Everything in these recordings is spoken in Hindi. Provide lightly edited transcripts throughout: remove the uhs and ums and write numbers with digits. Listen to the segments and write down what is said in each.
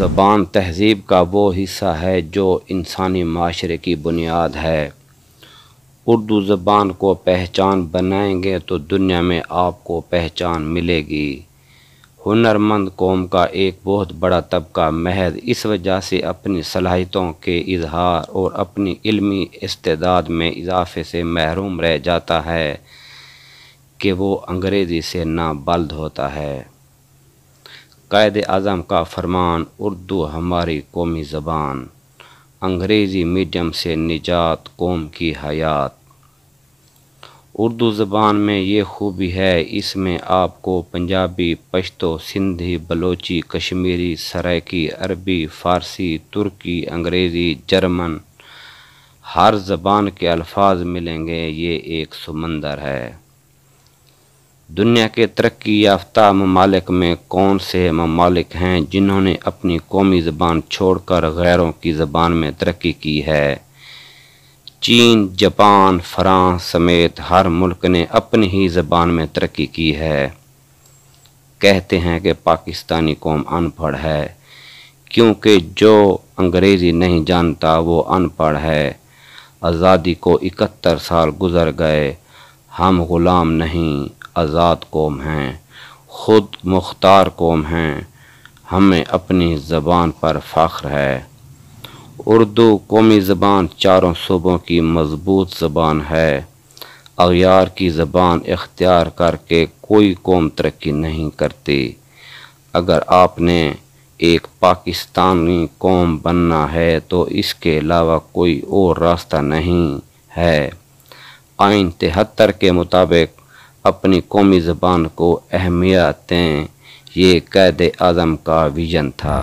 ज़बान तहज़ीब का वो हिस्सा है जो इंसानी माशरे की बुनियाद है। उर्दू ज़बान को पहचान बनाएंगे तो दुनिया में आपको पहचान मिलेगी। हुनरमंद कौम का एक बहुत बड़ा तबका महज इस वजह से अपनी सलाहियतों के इजहार और अपनी इल्मी इस्तेदाद में इजाफे से महरूम रह जाता है कि वो अंग्रेज़ी से नाबल्द होता है। कायदे आज़म का फरमान, उर्दू हमारी कौमी ज़बान, अंग्रेज़ी मीडियम से निजात कौम की हयात। उर्दू ज़बान में ये खूबी है, इसमें आपको पंजाबी, पश्तो, सिंधी, बलोची, कश्मीरी, सराइकी, अरबी, फ़ारसी, तुर्की, अंग्रेज़ी, जर्मन हर ज़बान के अल्फाज मिलेंगे। ये एक समंदर है। दुनिया के तरक्की याफ्ता ममालिक में कौन से ममालिक हैं जिन्होंने अपनी कौमी ज़बान छोड़कर गैरों की ज़बान में तरक्की की है? चीन, जापान, फ्रांस समेत हर मुल्क ने अपनी ही ज़बान में तरक्की की है। कहते हैं कि पाकिस्तानी कौम अनपढ़ है, क्योंकि जो अंग्रेज़ी नहीं जानता वो अनपढ़ है। आज़ादी को 71 साल गुज़र गए, हम ग़ुलाम नहीं आज़ाद कौम हैं, खुद मुख्तार कौम हैं, हमें अपनी ज़बान पर फ़ख्र है। उर्दू कौमी ज़बान चारों सूबों की मज़बूत ज़बान है। अग़यार की ज़बान इख्तियार करके कोई कौम तरक्की नहीं करती। अगर आपने एक पाकिस्तानी कौम बनना है तो इसके अलावा कोई और रास्ता नहीं है। आइन 73 के मुताबिक अपनी कौमी ज़बान को अहमियत दें, ये कायदे आज़म का विज़न था।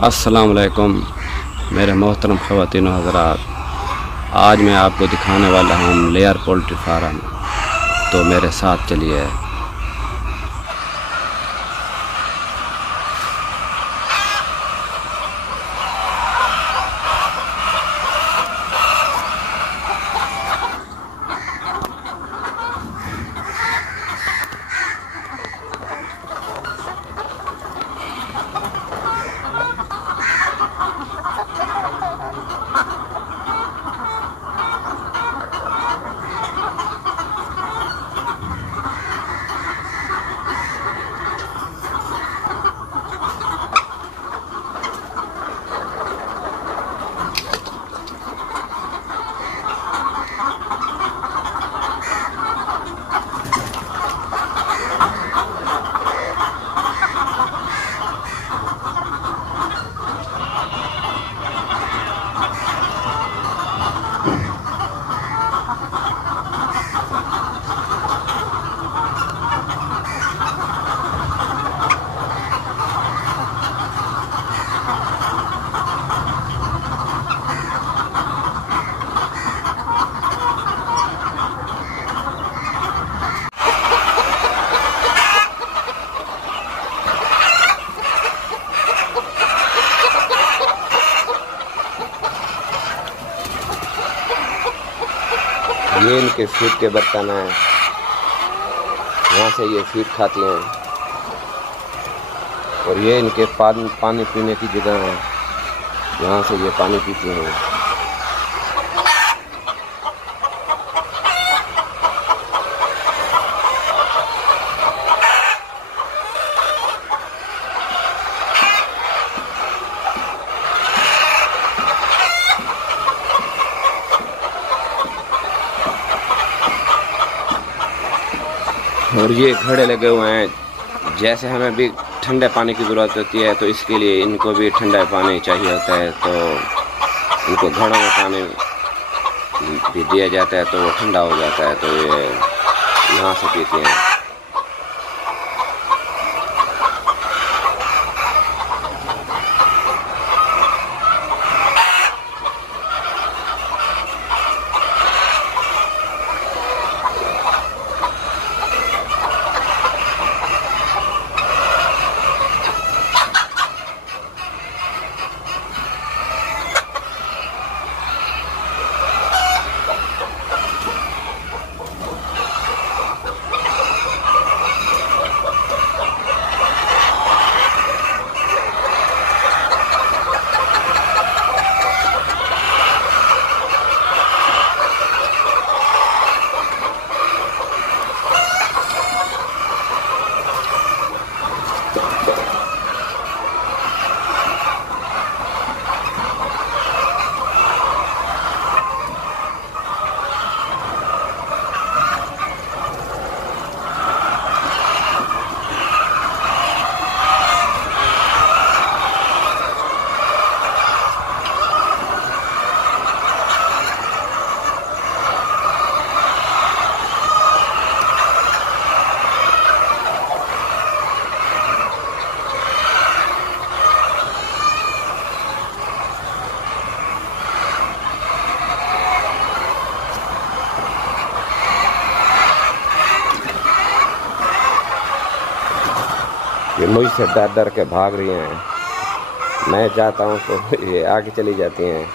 अस्सलाम वालेकुम मेरे मोहतरम ख़वातीन व हज़रात, आज मैं आपको दिखाने वाला हूँ लेयर पोल्ट्री फार्म। तो मेरे साथ चलिए। ये इनके फीड के बर्तन हैं, यहाँ से ये फीड खाती हैं। और ये इनके पानी पीने की जगह है, यहाँ से ये पानी पीती हैं। और ये घड़े लगे हुए हैं, जैसे हमें भी ठंडे पानी की ज़रूरत होती है तो इसके लिए इनको भी ठंडा पानी चाहिए होता है, तो इनको घड़ों में पानी भी दिया जाता है तो वो ठंडा हो जाता है, तो ये यहाँ से पीते हैं। ये मुझसे डर डर के भाग रही हैं, मैं जाता हूँ तो ये आगे चली जाती हैं।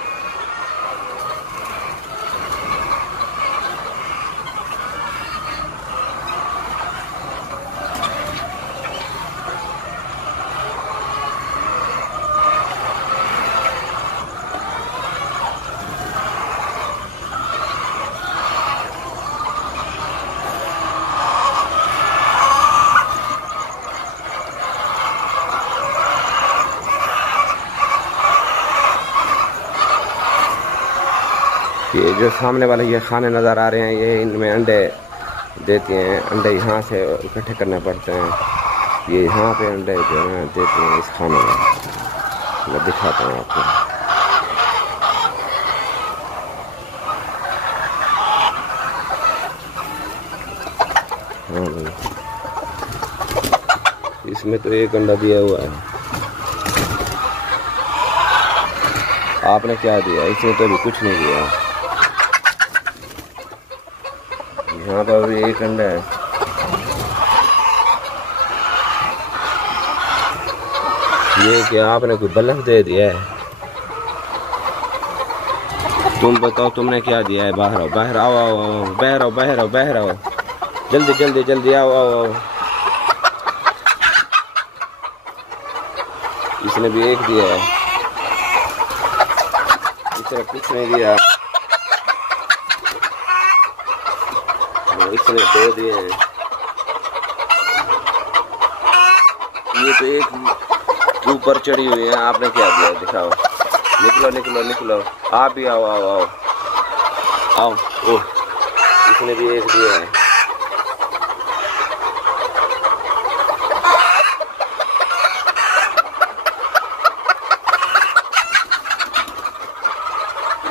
ये जो सामने वाले ये खाने नज़र आ रहे हैं, ये इनमें अंडे देती हैं। अंडे यहाँ से इकट्ठे करने पड़ते हैं। ये यहाँ पे अंडे जो है देती हैं इस खाने में। मैं दिखाता हूँ आपको। हाँ भाई, इसमें तो एक अंडा दिया हुआ है। आपने क्या दिया? इसमें तो अभी कुछ नहीं दिया। यहाँ पर अभी एक अंडा है। ये क्या आपने कोई बल्लभ दे दिया है? तुम बताओ तुमने क्या दिया है? बाहर आओ, बाहर आओ, आओ, आओ, बाहर आओ, बाहर आओ, बाहर आओ, जल्दी जल्दी जल्दी आओ, आओ, आओ। इसने भी एक दिया है, इसने कुछ नहीं दिया। इसने दो दिए हैं। ये तो एक ऊपर चढ़ी हुई है। आपने क्या दिया? दिखाओ। निकलो निकलो निकलो, आप भी आओ, आओ, आओ, आओ। ओह, इसने भी एक दिया है।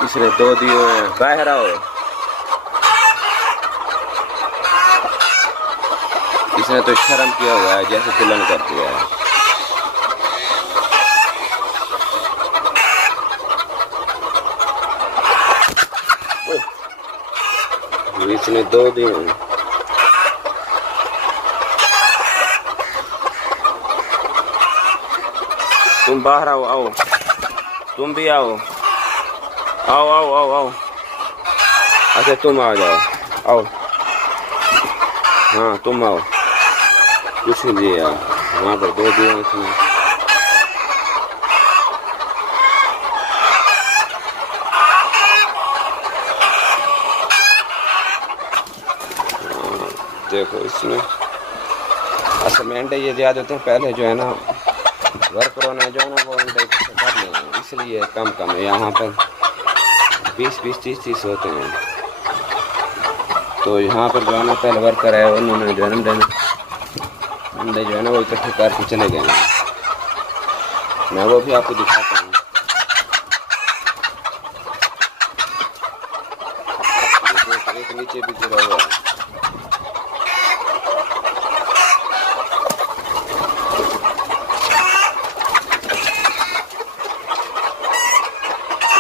इसने दो दिए हैं। बाहर आओ। इसने तो शर्म किया हुआ है, जैसे दुल्हन करती है। इसने दो दिए। तुम बाहर आओ, आओ, तुम भी आओ, आओ, आओ, आओ, आओ। अच्छा तुम आ जाओ, आओ। हाँ तुम आओ, कुछ नहीं दिए यार, वहाँ पर 2 दिए इसमें। देखो इसमें असल में अंडे ये ज़्यादा होते हैं, पहले जो है ना वर्करों ने जो है ना वो अंडे इकट्ठे कर लिए हैं, इसलिए कम कम है। यहाँ पर 20-20, 30-30 होते हैं। तो यहाँ पर जो है ना पहले वर्कर है, उन्होंने जो है ना अंडे जो है ना वो इकट्ठे करके चले गए हैं। मैं वो भी आपको दिखाता हूँ। एक नीचे भी गिरा हुआ है।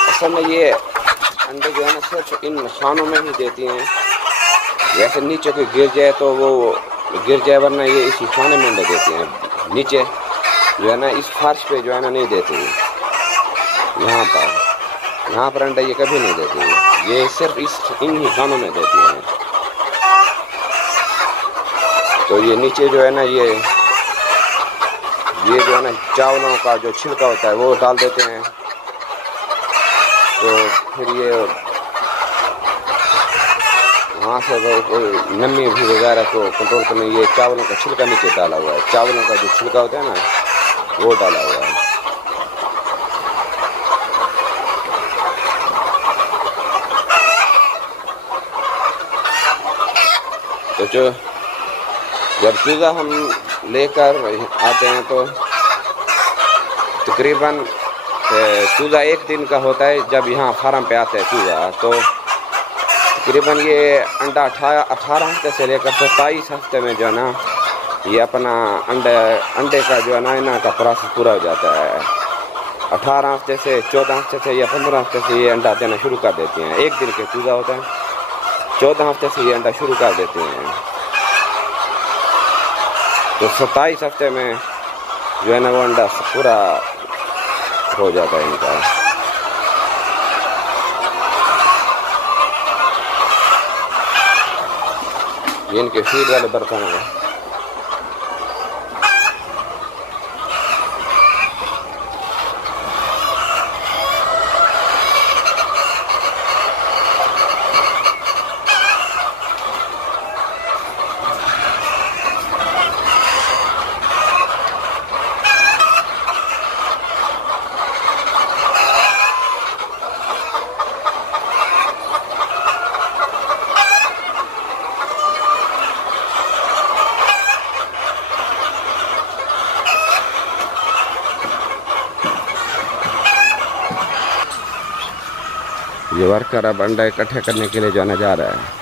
असल में ये अंडे जो है ना सिर्फ इन खानों में ही देती हैं, वैसे नीचे कोई गिर जाए तो वो गिर जाए, वरना ये इसी खाने में अंडे देती हैं। नीचे जो है ना इस फर्श पे जो है ना नहीं देती है, यहाँ पर अंडे ये कभी नहीं देती है, ये सिर्फ इन ही खानों में देती हैं। तो ये नीचे जो है ना ये जो है ना चावलों का जो छिलका होता है वो डाल देते हैं। तो फिर ये वहाँ से कोई नमी भी वगैरह को कंट्रोल करने ये चावलों का छिलका नीचे डाला हुआ है। चावलों का जो छिलका होता है ना वो डाला हुआ है। तो जब चूज़ा हम लेकर आते हैं तो तकरीबन चूज़ा 1 दिन का होता है। जब यहाँ फार्म पे आता है चूज़ा तो तकरीबन ये अंडा 18 हफ्ते से लेकर 27 हफ्ते में जो है ना ये अपना अंडे का जो है ना इनका का प्रोसेस पूरा हो जाता है। 18 हफ्ते से 14 हफ्ते से या 15 हफ्ते से ये अंडा देना शुरू कर देते हैं। 1 दिन के चूज़ा होता है, 14 हफ्ते से ये अंडा शुरू कर देते हैं। तो 27 हफ्ते में जो है ना वो अंडा पूरा हो जाता है इनका। ये इनके फीड वाले बर्तन हैं। ये वर्कर अब अंडा इकट्ठे करने के लिए जाना जा रहा है।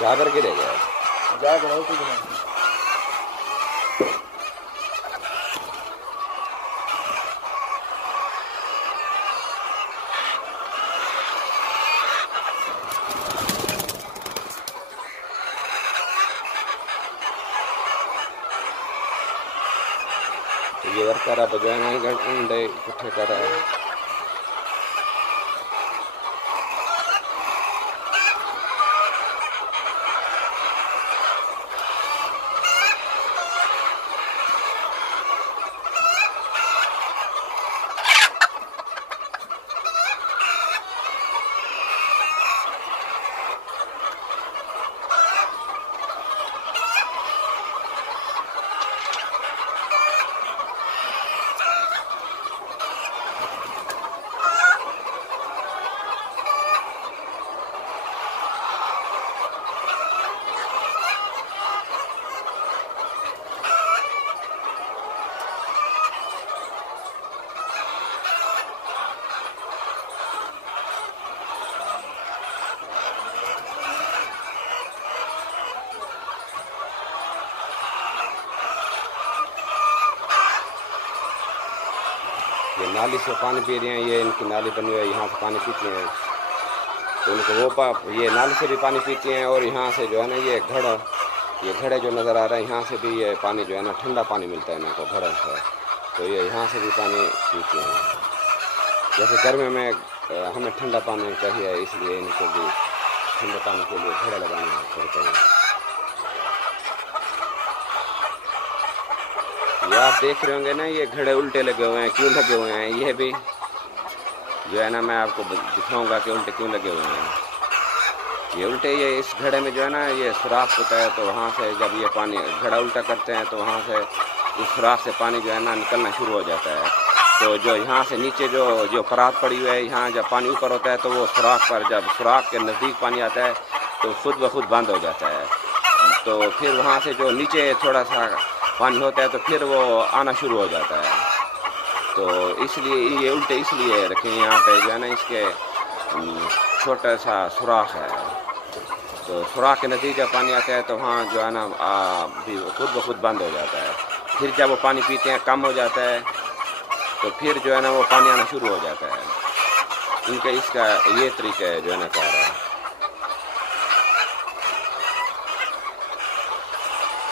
जाकर के ले गया जाकर हो कुछ नहीं। ये वर्कर अब जो है ना अंडे इकट्ठे कर रहा है। ये नाली से पानी पी रहे हैं, ये इनकी नाली बनी हुई है, यहाँ से पानी पीते हैं। तो उनको वो ये नाली से भी पानी पीते हैं और यहाँ से जो है ना ये घड़े जो नज़र आ रहा है, यहाँ से भी ये पानी जो है ना ठंडा पानी मिलता है इनको घड़ों से। तो ये यहाँ से भी पानी पीते हैं। जैसे गर्मी में हमें ठंडा पानी चाहिए, इसलिए इनको भी ठंडे पानी के लिए घड़े लगाने पड़ते हैं। ये आप देख रहे होंगे ना, ये घड़े उल्टे लगे हुए हैं, क्यों लगे हुए हैं? ये भी जो है ना मैं आपको दिखाऊंगा कि उल्टे क्यों लगे हुए हैं। ये उल्टे ये इस घड़े में जो है ना ये सुराख होता है, तो वहाँ से जब ये पानी घड़ा उल्टा करते हैं तो वहाँ से उस सुराख से पानी जो है ना निकलना शुरू हो जाता है। तो जो यहाँ से नीचे जो परात पड़ी हुई है, यहाँ जब पानी ऊपर होता है तो वो सुराख पर जब सुराख के नज़दीक पानी आता है तो खुद ब खुद बंद हो जाता है। तो फिर वहाँ से जो नीचे थोड़ा सा पानी होता है तो फिर वो आना शुरू हो जाता है। तो इसलिए ये उल्टे इसलिए रखे यहाँ पे जो है ना, इसके छोटा सा सुराख है। तो सुराख के नज़दीक जब पानी आता है तो वहाँ जो है ना भी खुद ब खुद बंद हो जाता है। फिर जब वो पानी पीते हैं कम हो जाता है तो फिर जो है ना वो पानी आना शुरू हो जाता है। इनका इसका ये तरीका है जो है ना कह रहा है।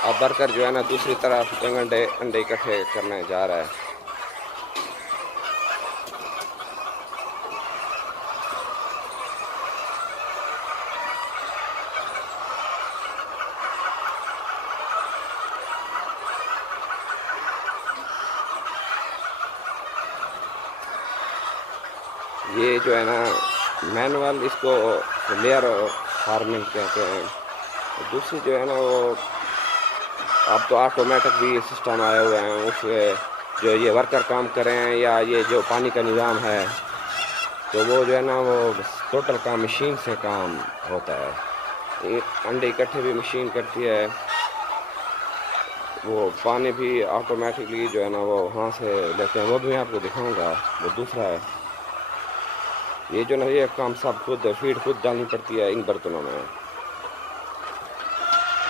अब वर्कर जो है ना दूसरी तरफ अंडे इकट्ठे करने जा रहा है। ये जो है ना मैनुअल, इसको लेयर फार्मिंग कहते हैं। दूसरी जो है ना वो अब तो ऑटोमेटिक भी सिस्टम आए हुए हैं, उसमें जो ये वर्कर काम कर रहे हैं या ये जो पानी का निज़ाम है तो वो जो है ना वो टोटल काम मशीन से काम होता है। एक अंडे इकट्ठे भी मशीन करती है, वो पानी भी ऑटोमेटिकली जो है ना वो वहाँ से लेते हैं। वो भी मैं आपको दिखाऊंगा। वो दूसरा है ये जो ना ये काम सब खुद फीड खुद डालनी पड़ती है इन बर्तनों में।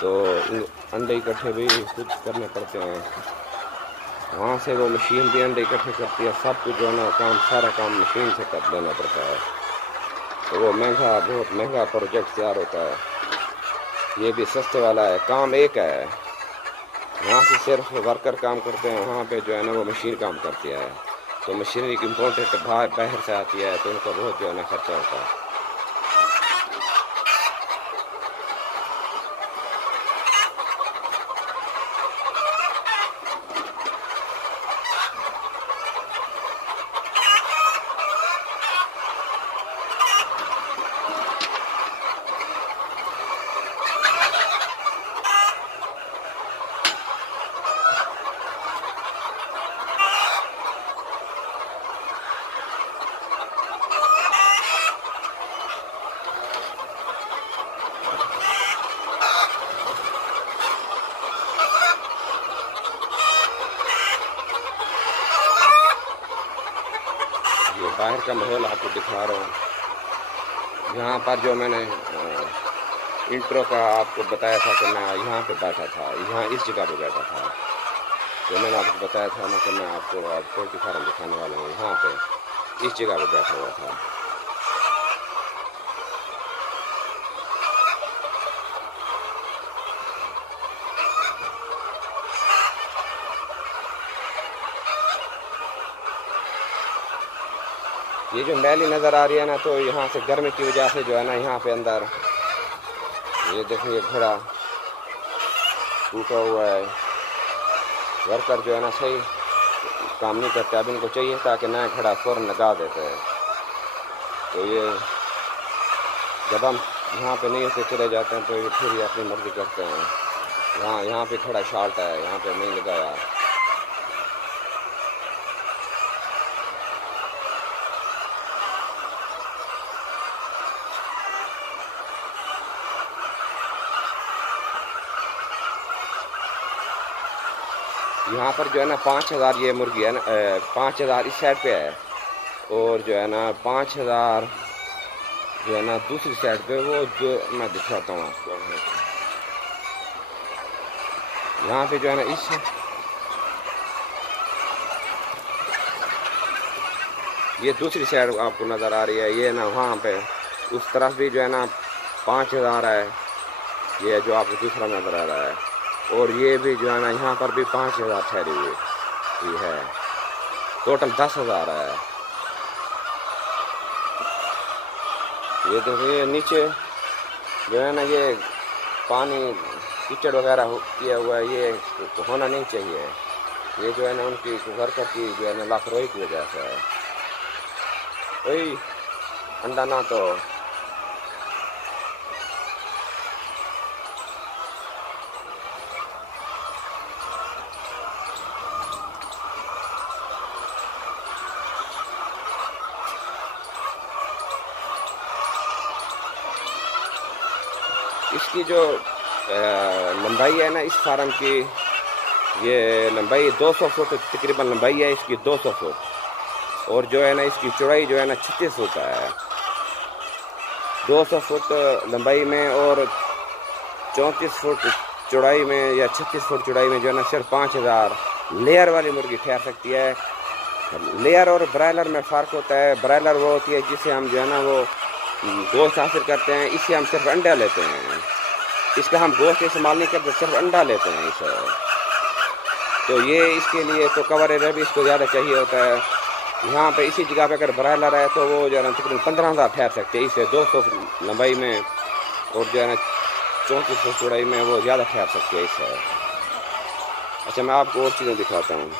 तो अंडे इकट्ठे भी खुद करने पड़ते हैं। वहाँ से वो मशीन भी अंडे इकट्ठे करती है। सब कुछ जो है ना काम सारा काम मशीन से कर देना पड़ता है। तो वो बहुत महंगा प्रोजेक्ट तैयार होता है। ये भी सस्ते वाला है, काम एक है। यहाँ से सिर्फ वर्कर काम करते हैं, वहाँ पे जो है ना वो मशीन काम करती है। तो मशीनरी की इम्पोर्टेंट बाहर से आती है तो उनका बहुत जो है ना खर्चा होता है। बाहर का माहौल आपको दिखा रहा हूँ। यहाँ पर जो मैंने इंट्रो का आपको बताया था कि मैं यहाँ पे बैठा था, यहाँ इस जगह पे बैठा था। तो मैंने आपको बताया था ना कि मैं आपको पोल्ट्री फार्म दिखाने वाला हूँ, यहाँ पे इस जगह पे बैठा हुआ था। ये जो मैली नज़र आ रही है ना, तो यहाँ से गर्मी की वजह से जो है ना, यहाँ पे अंदर ये देखिए घड़ा टूटा हुआ है। वर्कर जो है ना सही काम नहीं करते। अब इनको चाहिए था कि नया घड़ा फ़ौरन लगा देते हैं। तो ये जब हम यहाँ पे नहीं होते चले जाते हैं तो ये फिर ये अपनी मर्जी करते हैं। यहाँ पे घड़ा शार्ट है, यहाँ पे नहीं लगाया। यहाँ पर जो है ना 5000 ये मुर्गी है ना, 5000 इस साइड पे है, और जो है ना 5000 जो है ना दूसरी साइड पे, वो जो मैं दिखाता हूँ आपको। यहाँ पे जो है ना ये दूसरी साइड आपको नज़र आ रही है। ये ना वहाँ पे उस तरफ भी जो है ना 5000 है, ये जो आपको दूसरा नज़र आ रहा है। और ये भी जो है ना यहाँ पर भी 5000 ठहरी हुई है। टोटल 10,000 है। ये देखिए नीचे जो है ना ये पानी कीचड़ वगैरह किया हुआ है, ये होना नहीं चाहिए। ये जो है ना उनकी वर्कर की जो है ना लापरवाही की वजह से है। वही अंडा ना तो इसकी जो लंबाई है ना इस फार्म की, ये लंबाई 200 फुट तकरीबन लंबाई है इसकी, 200 फुट। और जो है ना इसकी चौड़ाई जो है ना 36 फुट है। 200 फुट लंबाई में और 34 फुट चौड़ाई में या 36 फुट चौड़ाई में जो है ना सिर्फ 5000 लेयर वाली मुर्गी ठहर सकती है। लेयर और ब्रायलर में फ़र्क होता है। ब्रायलर वो होती है जिसे हम जो है ना वो गोश्त हासिल करते हैं, इससे हम सिर्फ अंडा लेते हैं। इसका हम गोश्त इस्तेमाल नहीं करते, सिर्फ अंडा लेते हैं इसे। तो ये इसके लिए तो कवर एरिया भी इसको ज़्यादा चाहिए होता है। यहाँ पे इसी जगह पे अगर ब्रायलर है तो वो जो है ना तकरीबन 15,000 ठहर सकते हैं इसे, 200 लंबाई में और जो है ना 34 फुट चौड़ाई में वो ज़्यादा ठहर सकते हैं इससे। अच्छा, मैं आपको और चीज़ें दिखाता हूँ।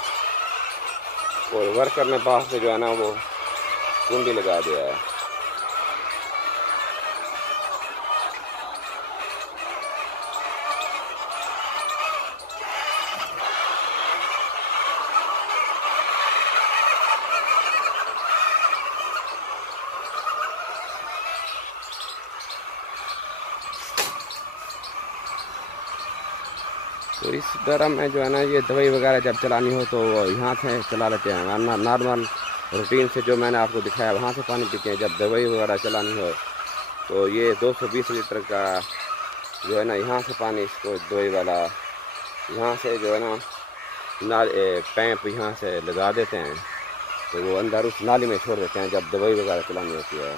और वर्कर ने बाहर से जो है ना वो कुंडी लगा दिया है। तो इस दौरान में जो है ना ये दवाई वगैरह जब चलानी हो तो यहाँ से चला लेते हैं, वरना नॉर्मल रूटीन से जो मैंने आपको दिखाया वहाँ से पानी पीते हैं। जब दवाई वगैरह चलानी हो तो ये 220 लीटर का जो है ना यहाँ से पानी इसको दवाई वाला यहाँ से जो है ना पैप यहाँ से लगा देते हैं, तो वो अंदर उस नाली में छोड़ देते हैं जब दवाई वगैरह चलानी होती है।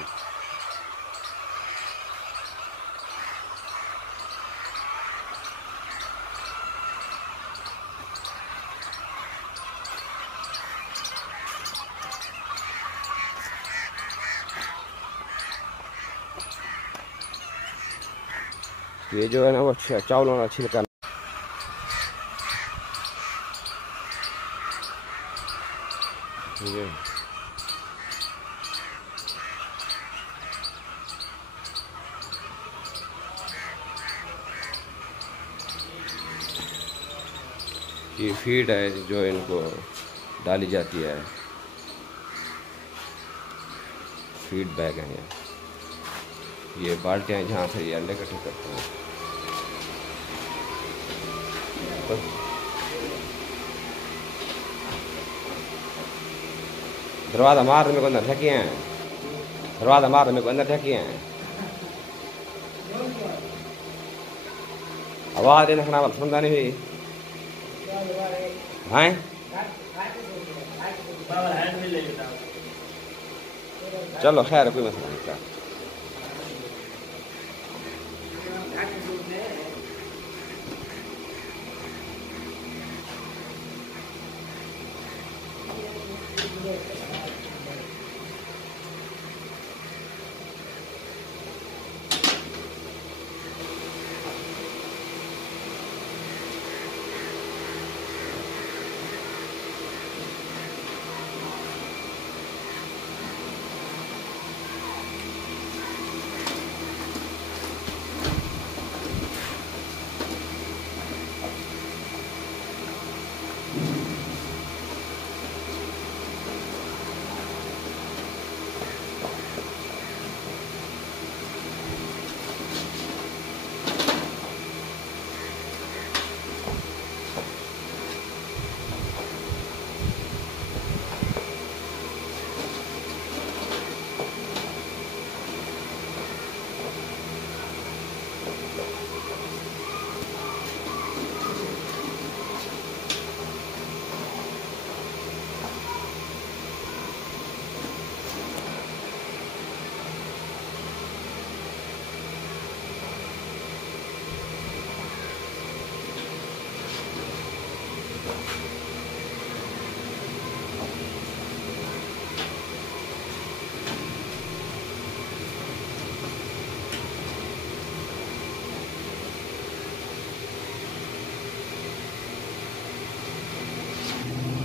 ये जो है ना वो चावलों का छिलका ये फीड है जो इनको डाली जाती है। फीड बैग है ये बाल्टियाँ जहाँ से ये अंडे इकट्ठे करते हैं। दरवाज़ा मार मेरे को अंदर ढके हैं, दरवाज़ा मार मेरे को अंदर ढके हैं। आवाज देखना वाला समझा नहीं हुई हैं। चलो खैर कोई मसला नहीं था।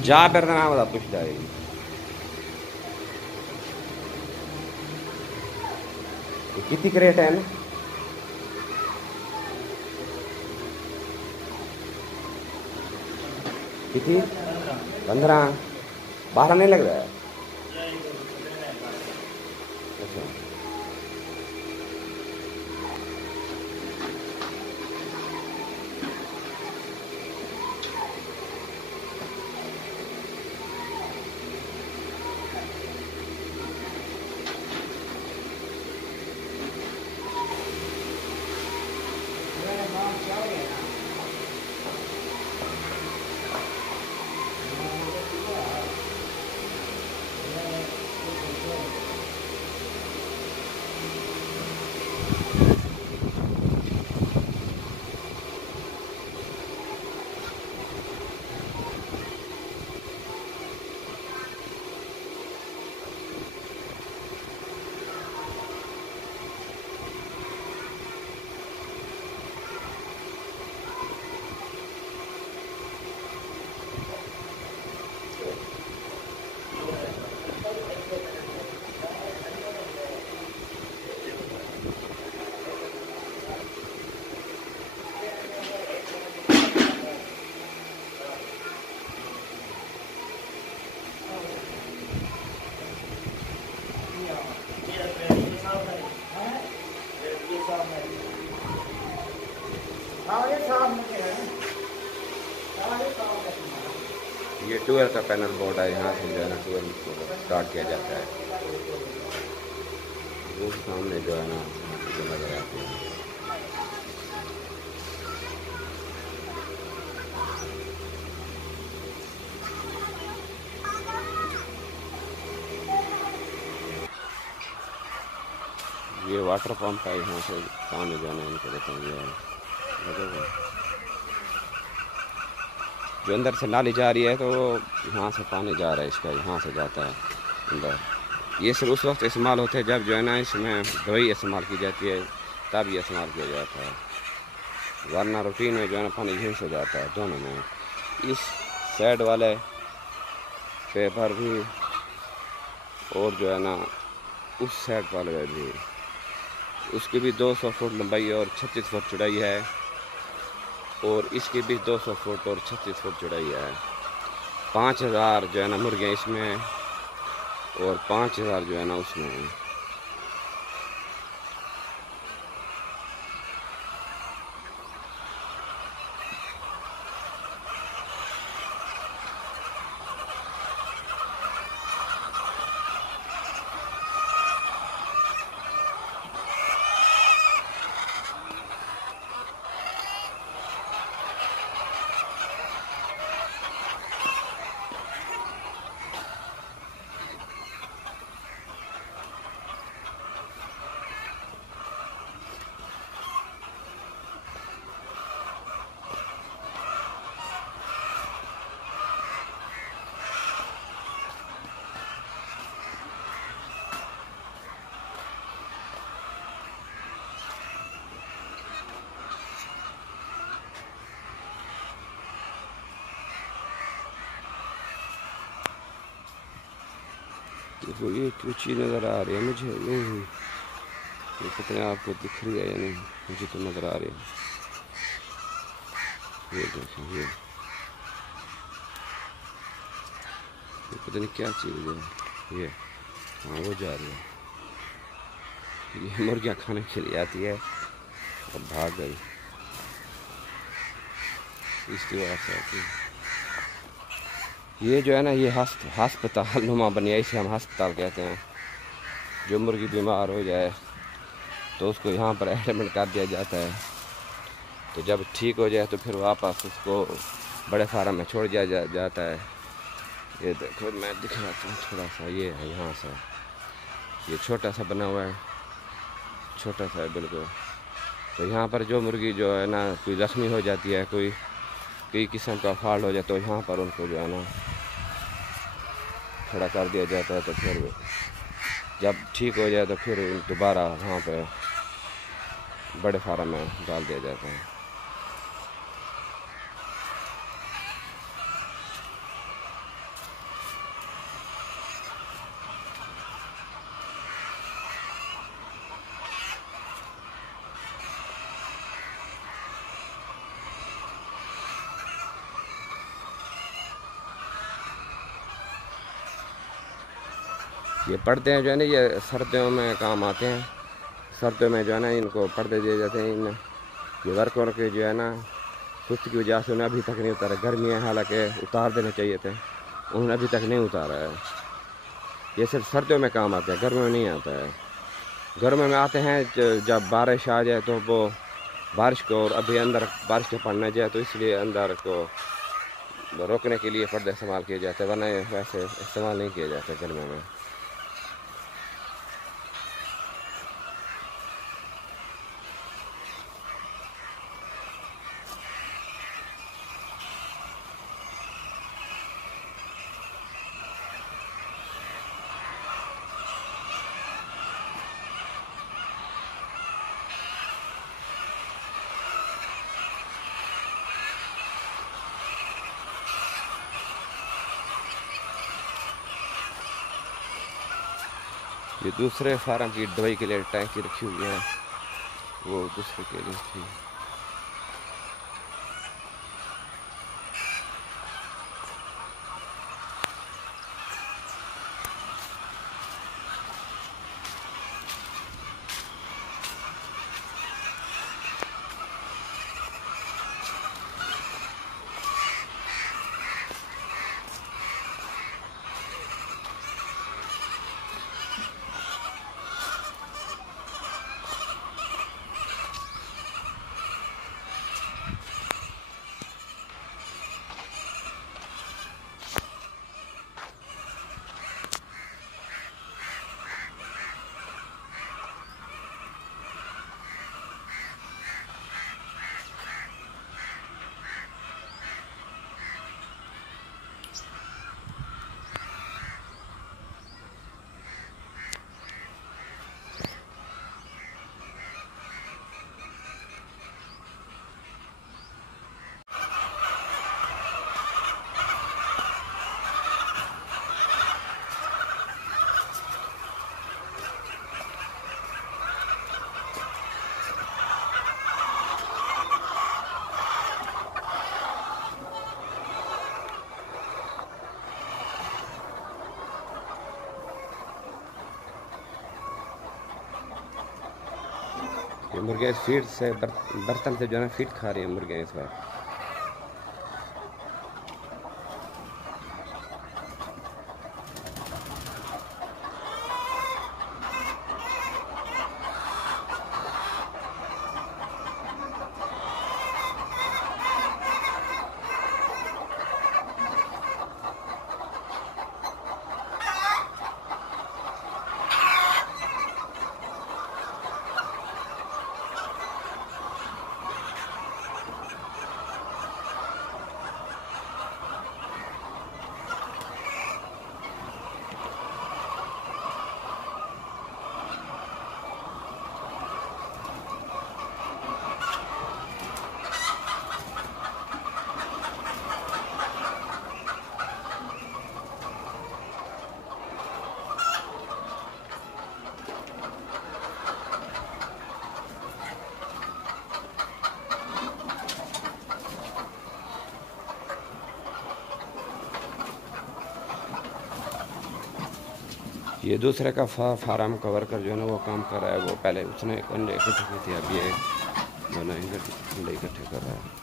जा बेरना वाला पूछ जाएगी। कितनी क्रेट है ना? कितनी? 15। 12 नहीं लग रहा है। अच्छा ये 12 का पैनल बोर्ड है। यहाँ से जो है ना 12 को स्टार्ट किया जाता है। वो सामने जो है ना जो नजर आती है। ये वाटर पंप है। यहाँ से पानी जाना इनको देते हैं। जो अंदर से नाली जा रही है तो यहाँ से पानी जा रहा है इसका, यहाँ से जाता है अंदर। ये सिर्फ उस वक्त इस्तेमाल होते हैं जब जो है ना इसमें दवाई इस्तेमाल की जाती है, तब ये इस्तेमाल किया जाता है। वरना रूटीन में जो है ना पानी यहीं से जाता है दोनों में। इस साइड वाले पेपर भी और जो है ना उस साइड वाले में भी, उसकी भी 200 फुट लंबाई और 36 फुट चौड़ाई है। और इसकी भी 200 फुट और 36 फुट चौड़ाई है। 5000 जो है ना मुर्गियाँ इसमें और 5000 जो है ना उसमें। देखो ये कुछ नज़र आ रही है मुझे, ये पता नहीं आपको दिख रही है या नहीं, मुझे तो नज़र आ रही है। ये देखो ये पता नहीं क्या चीज़ है ये। हाँ वो जा रही है, ये मुर्गियाँ खाने के लिए आती है और भाग गई, इसकी वजह से आती है। ये जो है ना, ये हस्पताल नुमा बनी है, इसे हम अस्पताल कहते हैं। जो मुर्गी बीमार हो जाए तो उसको यहाँ पर एडमिट कर दिया जाता है, तो जब ठीक हो जाए तो फिर वापस उसको बड़े फार्म में छोड़ दिया जाता है। ये देखो मैं दिखाता हूँ थोड़ा सा, ये है यहाँ से, ये छोटा सा बना हुआ है, छोटा सा है बिल्कुल। तो यहाँ पर जो मुर्गी जो है ना कोई ज़ख्मी हो जाती है, कोई किस्म का फॉल्ट हो जाए, तो यहाँ पर उनको जो है ना खड़ा कर दिया जाता है। तो फिर जब ठीक हो जाए तो फिर दोबारा वहाँ पे बड़े फार्म में डाल दिया जाता है। ये पर्दे हैं जो है ना, ये सर्दियों में काम आते हैं। सर्दियों में जो है ना इनको पर्दे दिए जाते हैं। इन ये वर्कर के जो है ना सुस्ती की वजह से उन्हें अभी तक नहीं उतारा। गर्मी है, हालांकि उतार देने चाहिए थे, उन्होंने अभी तक नहीं उतारा है। ये सिर्फ सर्दियों में काम आते हैं, गर्मियों में नहीं आता है। गर्मियों में आते हैं जब बारिश आ जाए, तो वो बारिश को, और अभी अंदर बारिश के पड़ने जाए तो इसलिए अंदर को रोकने के लिए पर्दे इस्तेमाल किए जाते हैं, वरना वैसे इस्तेमाल नहीं किए जाते गर्मियों में। ये दूसरे फार्म की दवाई के लिए टैंकी रखी हुई है, वो दूसरे के लिए थी। ये मुर्गियाँ फीड से बर्तन से जो है ना फीड खा रही है मुर्गियाँ इस बार। ये दूसरे का फार्म का वर्कर जो है ना वो काम कर रहा है। वो पहले उसने अंडे इकट्ठे किए थे, अब ये दोनों अंडे इकट्ठे कर रहा है।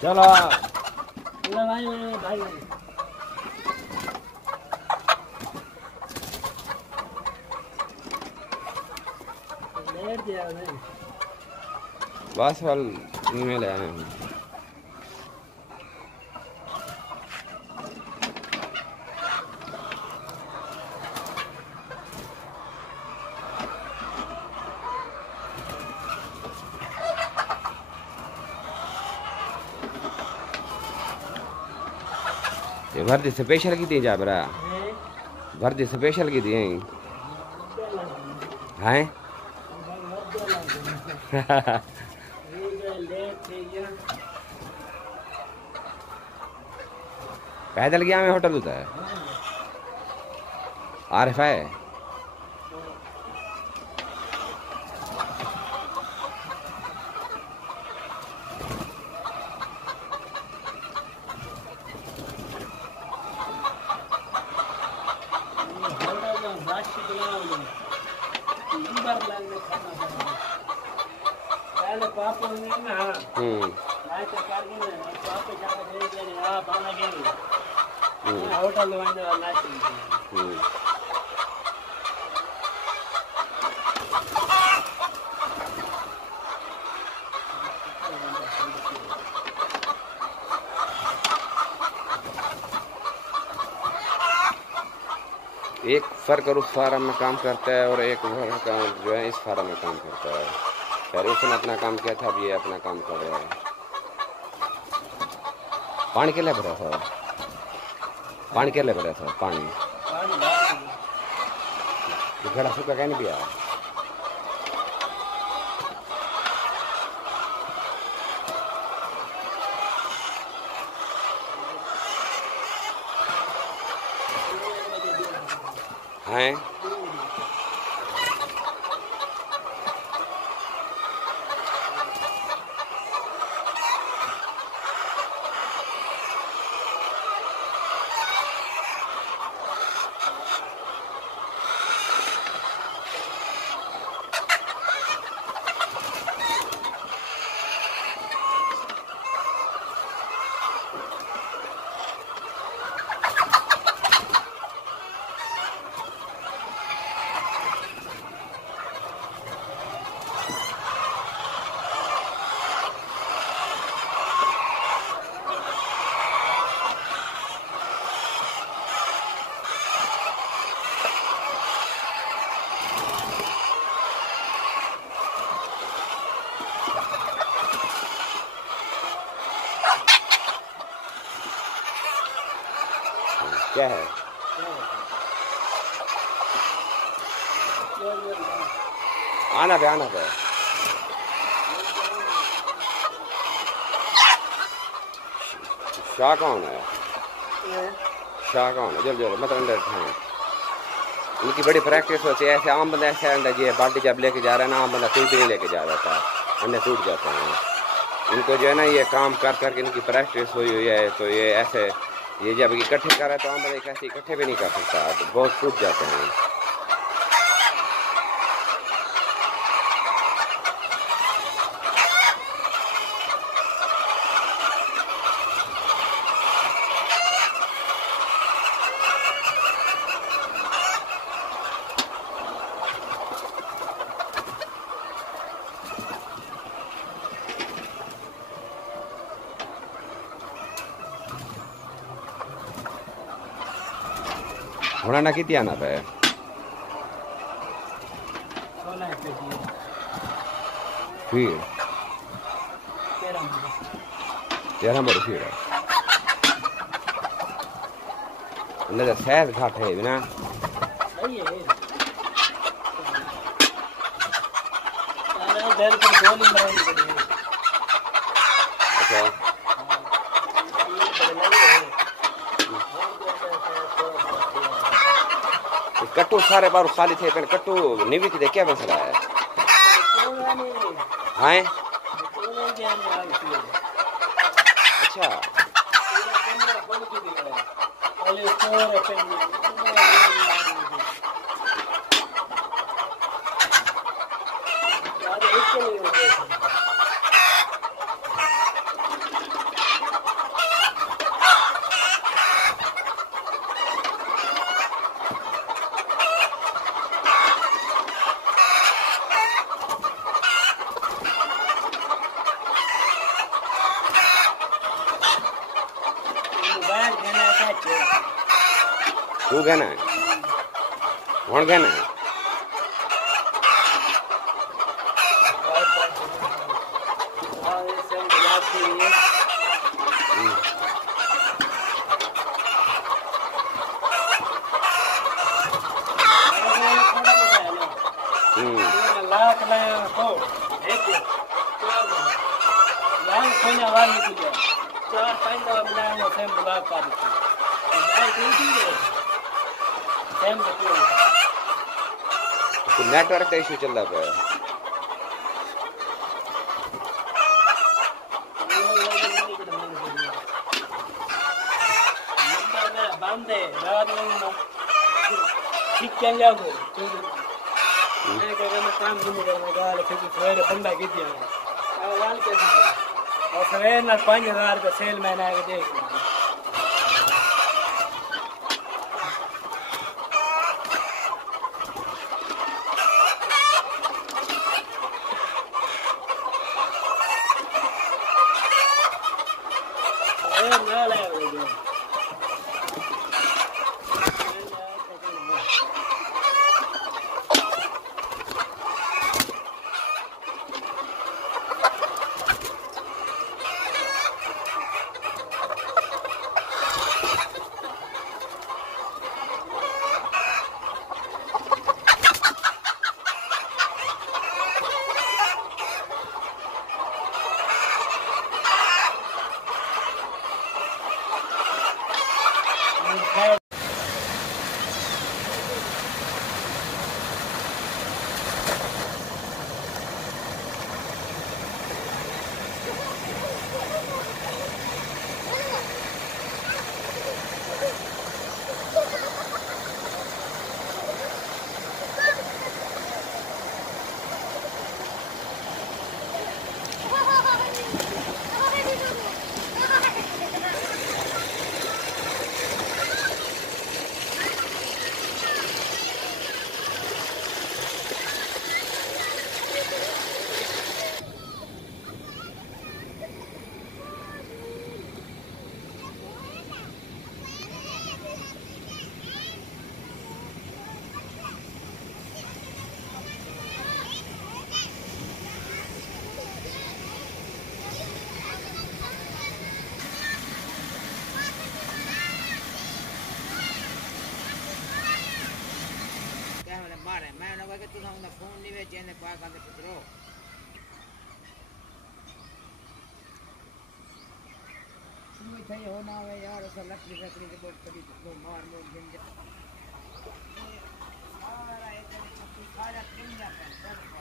चलो भाई भाई लेट दिया भाई बस वाल ईमेल आया है। ये वर्दी स्पेशल की दी जा बरा वर्दी स्पेशल की दी हैं पैदल गया मैं होटल होता है आरिफ है पापा ने ना आए तो करके ना पापा जाके दे देने आ बाना के होटल वाले वाला एक फर्क और उस फार्म में काम करता है और एक काम जो है इस फार्म में काम करता है। पहले उसने अपना काम किया था, अब ये अपना काम कर रहा है। पानी के लिए भरा था, पानी के लिए भरा था, पानी घड़ा सूखा क्या नहीं पिया हैं। क्या है आना पे आना पे शाह कौन है? शाह कौन है? जल्दी जल्दी मतलब अंदर हैं। इनकी बड़ी प्रैक्टिस होती है। ऐसे आम बंदा ऐसे अंडा ये बाल्टी जब लेके जा रहा है ना, आम बंदा टूट नहीं लेके जा रहा था, अंडे टूट जाते हैं। इनको जो है ना ये काम कर करके इनकी प्रैक्टिस हुई हुई है, तो ये ऐसे ये जब इकट्ठे कर रहा है तो आम बंदा ऐसे इकट्ठे भी नहीं कर सकता, तो बहुत टूट जाते हैं। घोड़ा किती आना पे 16 रुपए की फीड 13 बड़ी फीड है इनका साइज घट है बिना सही है सारा बैल पर गोल ही मराई पड़ी है अच्छा कट्टू सारे बार खाली थे पर कट्टू निवी की क्या मसला है हाँ अच्छा तू कहना है कौन कहना है लाख लाया तो एक लाख खोने वाली निकल चार पांच बनाया सेम ब्लॉक का नेटवर्क का इशू चल रहा है बंद है रात में ठीक चल जाओगे मैं क्या मैं काम नहीं करना गाल फिर सवेरे बंदा की दिया गाल कैसे और सवेरे ना 5000 का सेल मैंने आके देख ना ले que tú no una phone ni ve tiene paga de petro muy થઈ होना है यार ऐसा लकड़ी लकड़ी के बहुत कभी तो मार मोर दिन जा और एक खाना दिन जाता है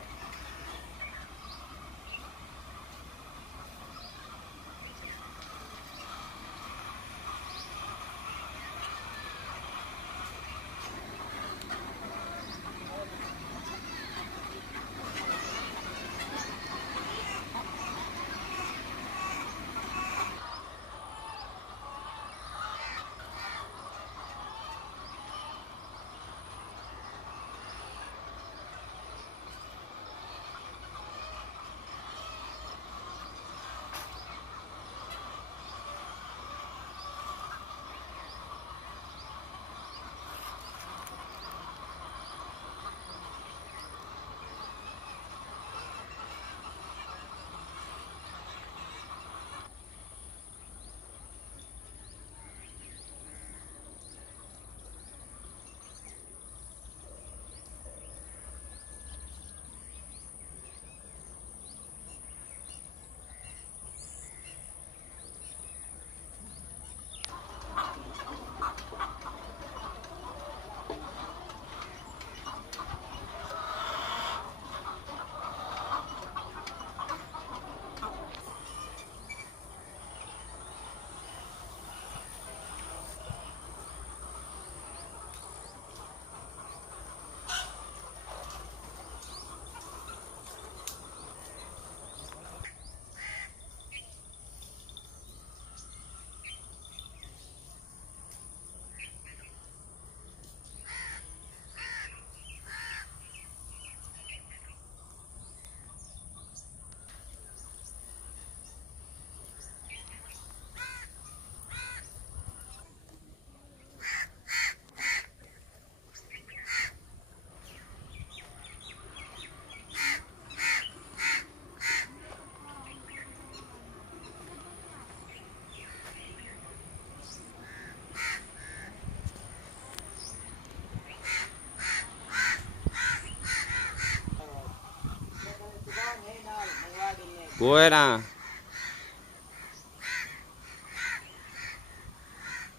वो है ना।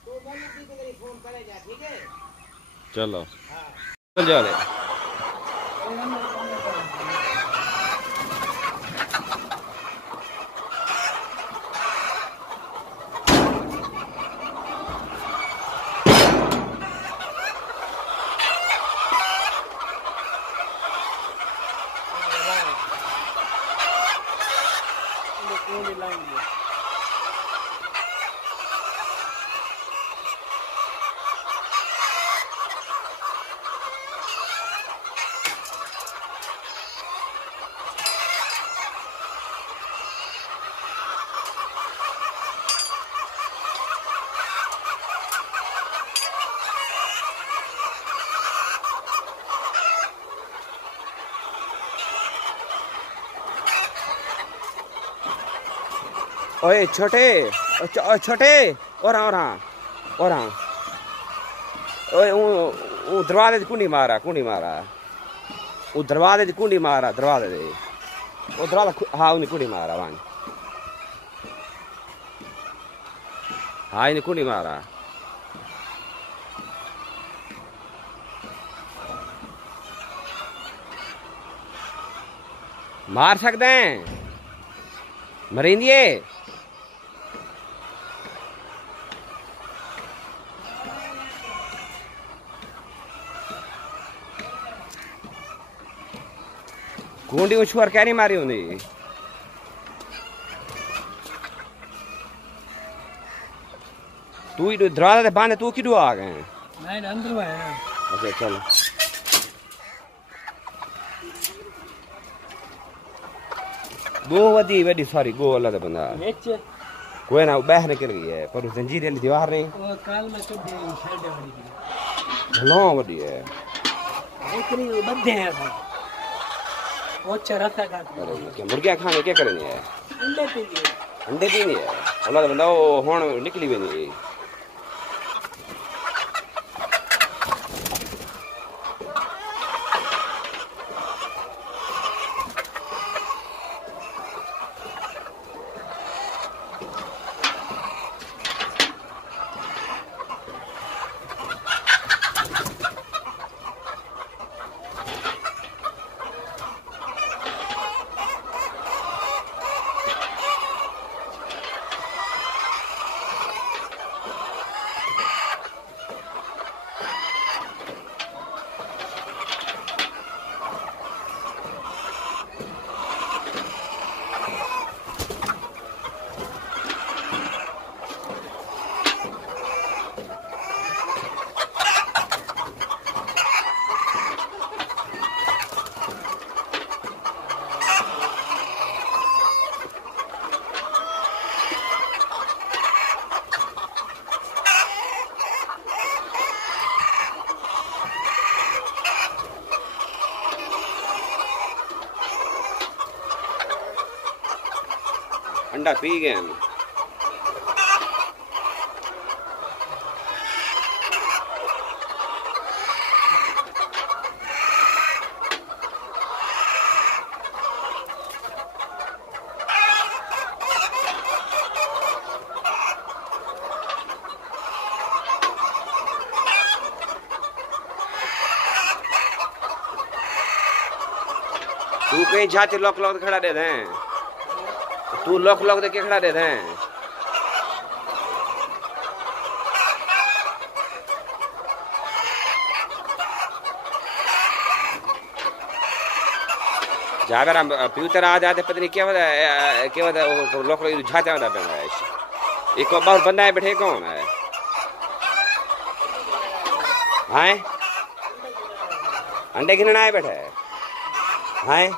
तो बोलो कि तेरी फोन करेगा, ठीक है? चलो हाँ। चल जा ले। ओए छोटे, छोटे और हाँ और हाँ। ओए वो दरवाजे कुंडी मारा वो दरवाजे कुंडी मारा दरवाजे दे वो दरवाजा हाँ उन्हें कुंडी मारा वहाँ हाँ इन्हें कुंडी मारा मार सकते हैं मरेंदिए कुंडी उछुआर क्या नहीं मारी होंगी तू ही दरवाजा बांधे तू किधर आ गए मैं अंदर है। अच्छा चलो गो वधी वडी सॉरी गो अल्लाह दा बंदा नीचे कोई ना बाहर निकल गई है पर जंजीर वाली दीवार नहीं वो काल में कभी साइड वाली थी भलो वडी है इतनी बद्दे हैं भाई वो चरता का अरे क्या मुर्गियां खाने क्या करनी है अंडे पी लिए अंडे भी नहीं है अल्लाह दा बंदा वो हुन निकली वेंदी अंडा पी गए हम तू कहीं जाते लॉक लॉक खड़ा दे दे तू लॉक लॉक दे के खड़ा दे दे जाकर हम प्यूतर आ जाते पता नहीं क्या होता वो लॉक लॉक झाते होता पे एक बार बंदा है बैठे कौन है हैं अंडे गिनना है बैठे हैं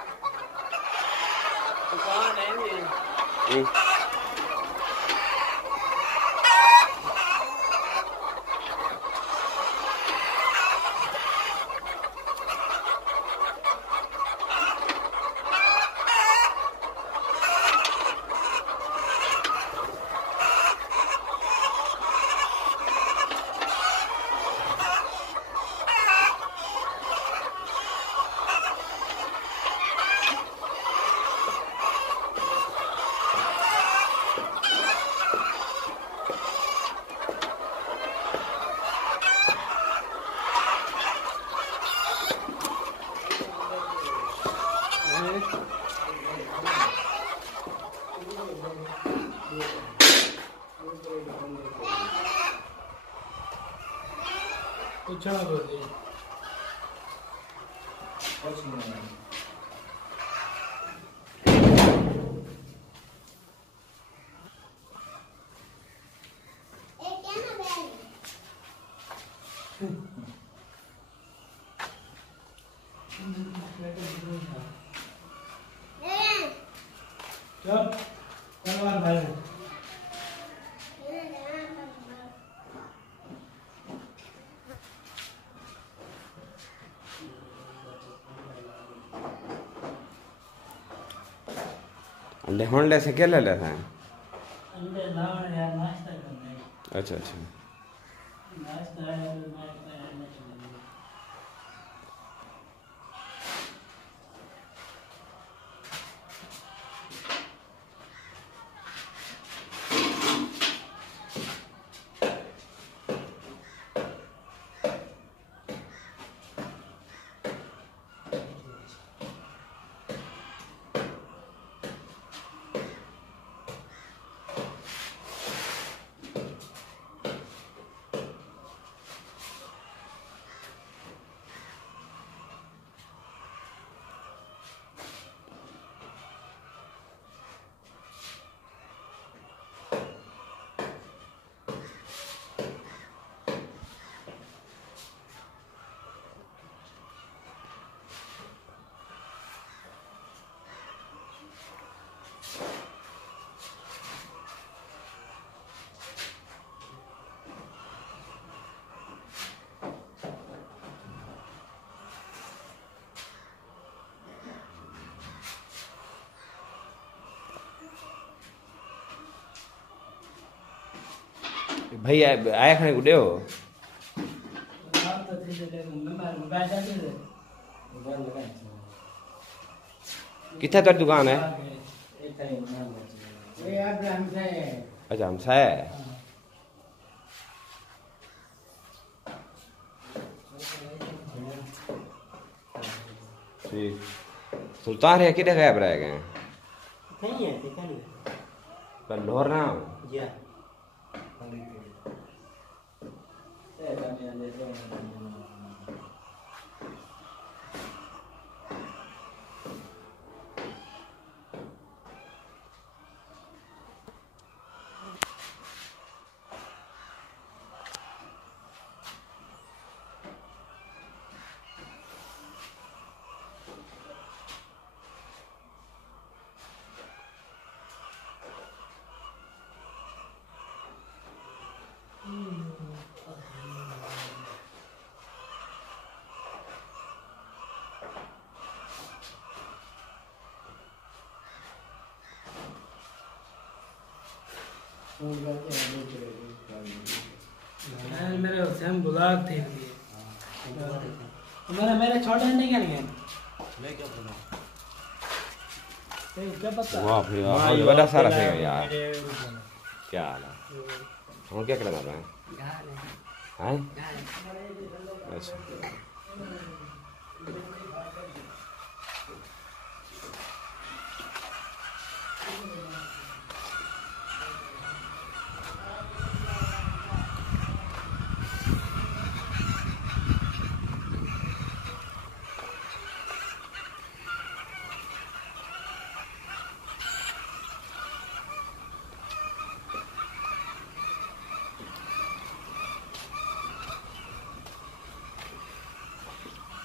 दुकान है पूछना बोलिए। चल तलवार भाई अंडे होंडे से क्या ले लेते हैं? अंडे लावन यार नाश्ता करना है। अच्छा अच्छा। नाश्ता है मैं नहीं चलेंगे। भाई आया खड़े उड़े हो आप तो थे ले मैं बैठ जाते थे। मोबाइल लगाए कितना तेरी दुकान है? एक टाइम नाम बचे। ये आप हमसे अच्छा हमसा है। ठीक सुल्तान है किधर गायब रह गए? नहीं है ठीक है पर लोहर ना या ए कमियां ले तो मेरे सेम ब्लॉग थे मेरे मेरे छोटे नहीं क्या नहीं मैं क्या बोला क्या पता वाह भाई वाह ये बड़ा सारा है यार। क्या हाल है? हम क्या करना रहे हैं? हैं? अच्छा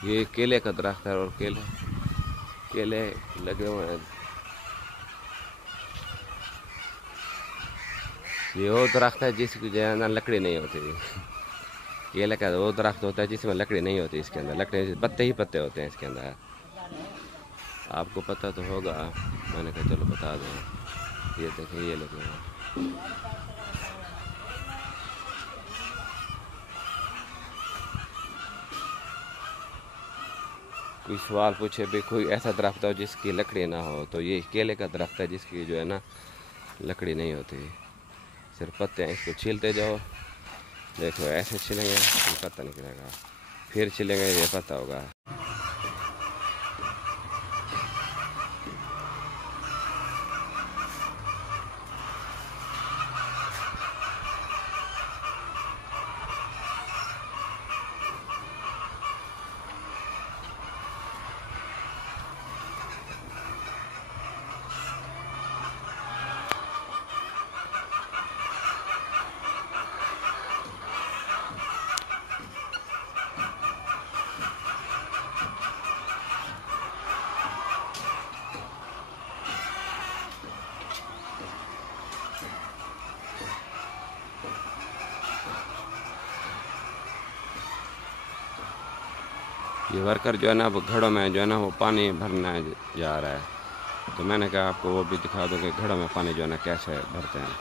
ये केले का दरख्त है और केले केले लगे हुए हैं। ये वो दरख्त है जिसकी जो है ना लकड़ी नहीं होती। केले का वो दरख्त होता है जिसमें लकड़ी नहीं होती। इसके अंदर लकड़ी पत्ते ही पत्ते होते हैं इसके अंदर। आपको पता तो होगा, मैंने कहा चलो बता दें। ये देखिए ये लगे हुए हैं। कोई सवाल पूछे भी कोई ऐसा दरख्त हो जिसकी लकड़ी ना हो, तो ये केले का दरख्त है जिसकी जो है ना लकड़ी नहीं होती, सिर्फ पत्ते हैं। इसको छीलते जाओ, देखो ऐसे छिलेंगे ये पत्ता निकलेगा, फिर छिलेंगे ये पत्ता होगा। ये वर्कर जो है ना वो घड़ों में जो है ना वो पानी भरना जा रहा है। तो मैंने कहा आपको वो भी दिखा दो कि घड़ों में पानी जो है ना कैसे भरते हैं।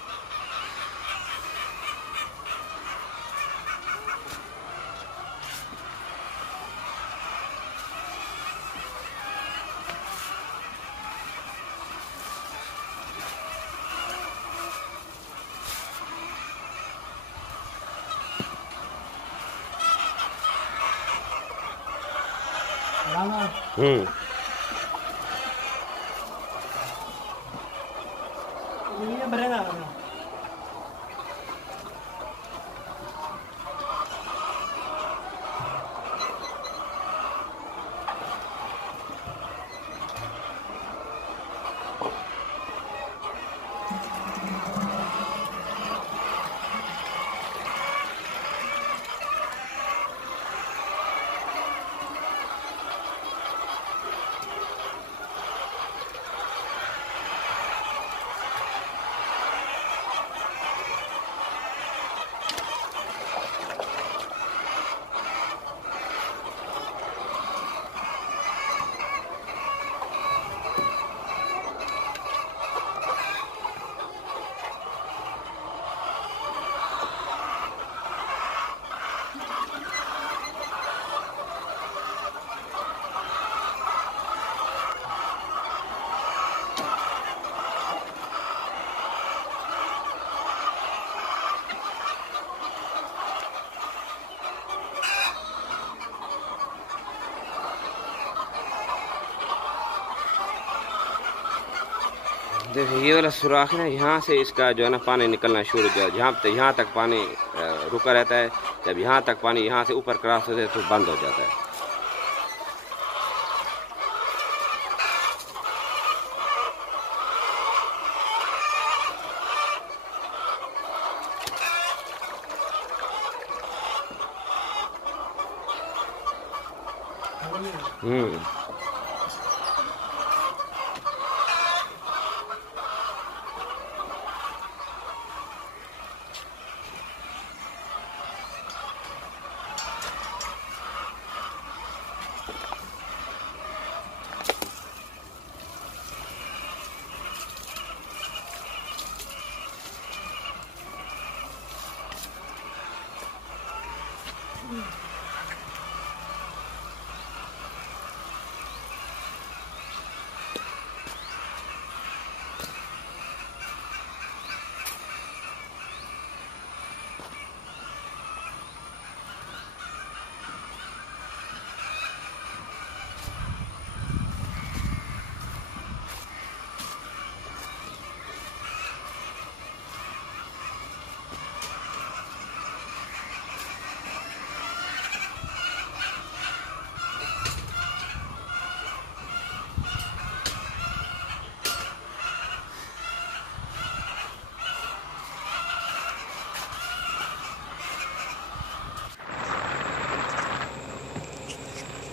ये भरेगा देखिए ये वाला सुराख है ना, यहाँ से इसका जो है ना पानी निकलना शुरू हो जाए। यहाँ तक पानी रुका रहता है। जब यहाँ तक पानी यहाँ से ऊपर क्रॉस हो जाए तो बंद हो जाता है।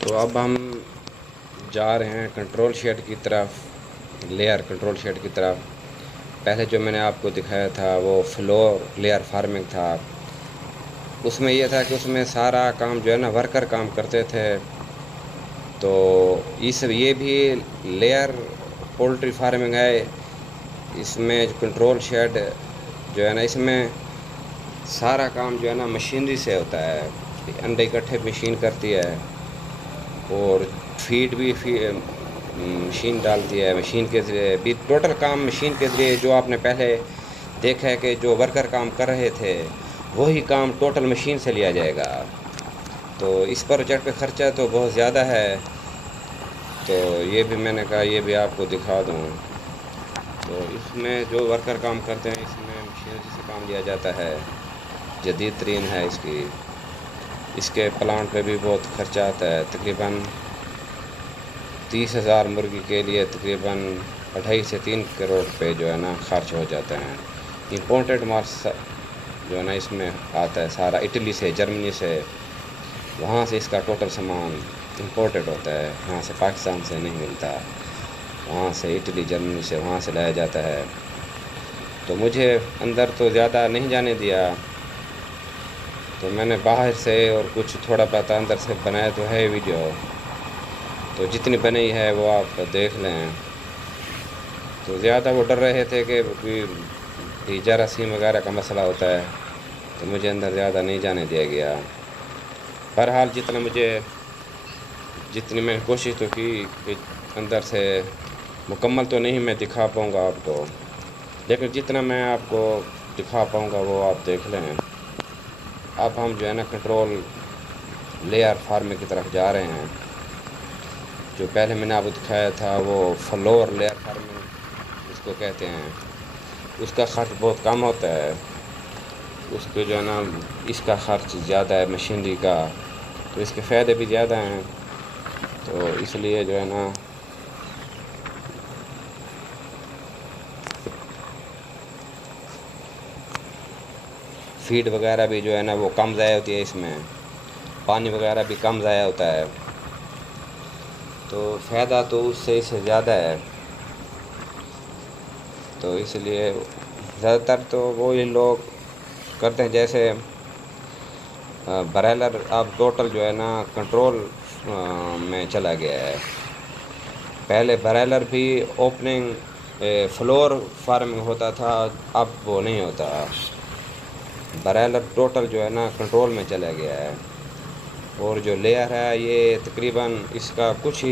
तो अब हम जा रहे हैं कंट्रोल शेड की तरफ, लेयर कंट्रोल शेड की तरफ। पहले जो मैंने आपको दिखाया था वो फ्लोर लेयर फार्मिंग था। उसमें यह था कि उसमें सारा काम जो है ना वर्कर काम करते थे। तो ये भी लेयर पोल्ट्री फार्मिंग है। इसमें कंट्रोल शेड जो है ना, इसमें सारा काम जो है ना मशीनरी से होता है। अंडे इकट्ठे मशीन करती है और फीड भी मशीन डालती है। मशीन के ज़रिए भी टोटल काम मशीन के ज़रिए, जो आपने पहले देखा है कि जो वर्कर काम कर रहे थे वही काम टोटल मशीन से लिया जाएगा। तो इस प्रोजेक्ट पे ख़र्चा तो बहुत ज़्यादा है। तो ये भी मैंने कहा ये भी आपको दिखा दूँ। तो इसमें जो वर्कर काम करते हैं इसमें मशीनरी से काम लिया जाता है। जदीद तरीन है इसके प्लांट पे भी बहुत खर्चा आता है। तकरीबन 30,000 मुर्गी के लिए तकरीबन 2.5 से 3 करोड़ रुपए जो है ना खर्च हो जाते हैं। इम्पोर्टेड माल जो है ना इसमें आता है सारा इटली से, जर्मनी से। वहाँ से इसका टोटल सामान इम्पोर्टेड होता है, यहाँ से पाकिस्तान से नहीं मिलता। वहाँ से इटली, जर्मनी से वहाँ से लाया जाता है। तो मुझे अंदर तो ज़्यादा नहीं जाने दिया, तो मैंने बाहर से और कुछ थोड़ा बहुत अंदर से बनाया तो है वीडियो। तो जितनी बनी है वो आप देख लें। तो ज़्यादा वो डर रहे थे कि जरासीम वगैरह का मसला होता है, तो मुझे अंदर ज़्यादा नहीं जाने दिया गया। बहरहाल जितनी मैंने कोशिश तो की कि अंदर से मुकम्मल तो नहीं मैं दिखा पाऊँगा आपको, लेकिन जितना मैं आपको दिखा पाऊँगा वो आप देख लें। अब हम जो है ना कंट्रोल लेयर फार्मिंग की तरफ जा रहे हैं। जो पहले मैंने आपको दिखाया था वो फ्लोर लेयर फार्मिंग इसको कहते हैं। उसका ख़र्च बहुत कम होता है, उसके जो है ना इसका ख़र्च ज़्यादा है मशीनरी का, तो इसके फ़ायदे भी ज़्यादा हैं। तो इसलिए जो है ना फीड वगैरह भी जो है ना वो कम ज़ाया होती है, इसमें पानी वगैरह भी कम ज़ाया होता है, तो फ़ायदा तो इससे ज़्यादा है। तो इसलिए ज़्यादातर तो वो ही लोग करते हैं। जैसे ब्रायलर अब टोटल जो है ना कंट्रोल में चला गया है। पहले ब्रायलर भी ओपनिंग फ्लोर फार्मिंग होता था, अब वो नहीं होता। ब्रायलर टोटल जो है ना कंट्रोल में चला गया है। और जो लेयर है ये तकरीबन इसका कुछ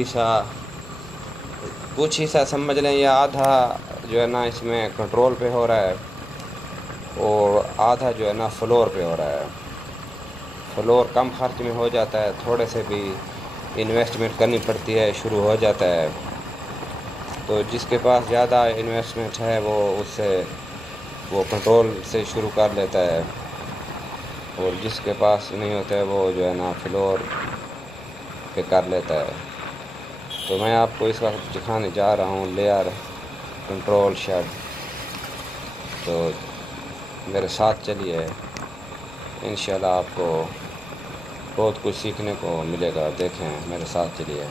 हिस्सा समझ लें या आधा जो है ना इसमें कंट्रोल पे हो रहा है और आधा जो है ना फ्लोर पे हो रहा है। फ्लोर कम खर्च में हो जाता है, थोड़े से भी इन्वेस्टमेंट करनी पड़ती है, शुरू हो जाता है। तो जिसके पास ज़्यादा इन्वेस्टमेंट है वो कंट्रोल से शुरू कर लेता है, और जिसके पास नहीं होता है वो जो है ना फ्लोर पे कर लेता है। तो मैं आपको इस वक्त दिखाने जा रहा हूँ लेयर कंट्रोल शेड। तो मेरे साथ चलिए, इंशाल्लाह आपको बहुत कुछ सीखने को मिलेगा। देखें, मेरे साथ चलिए।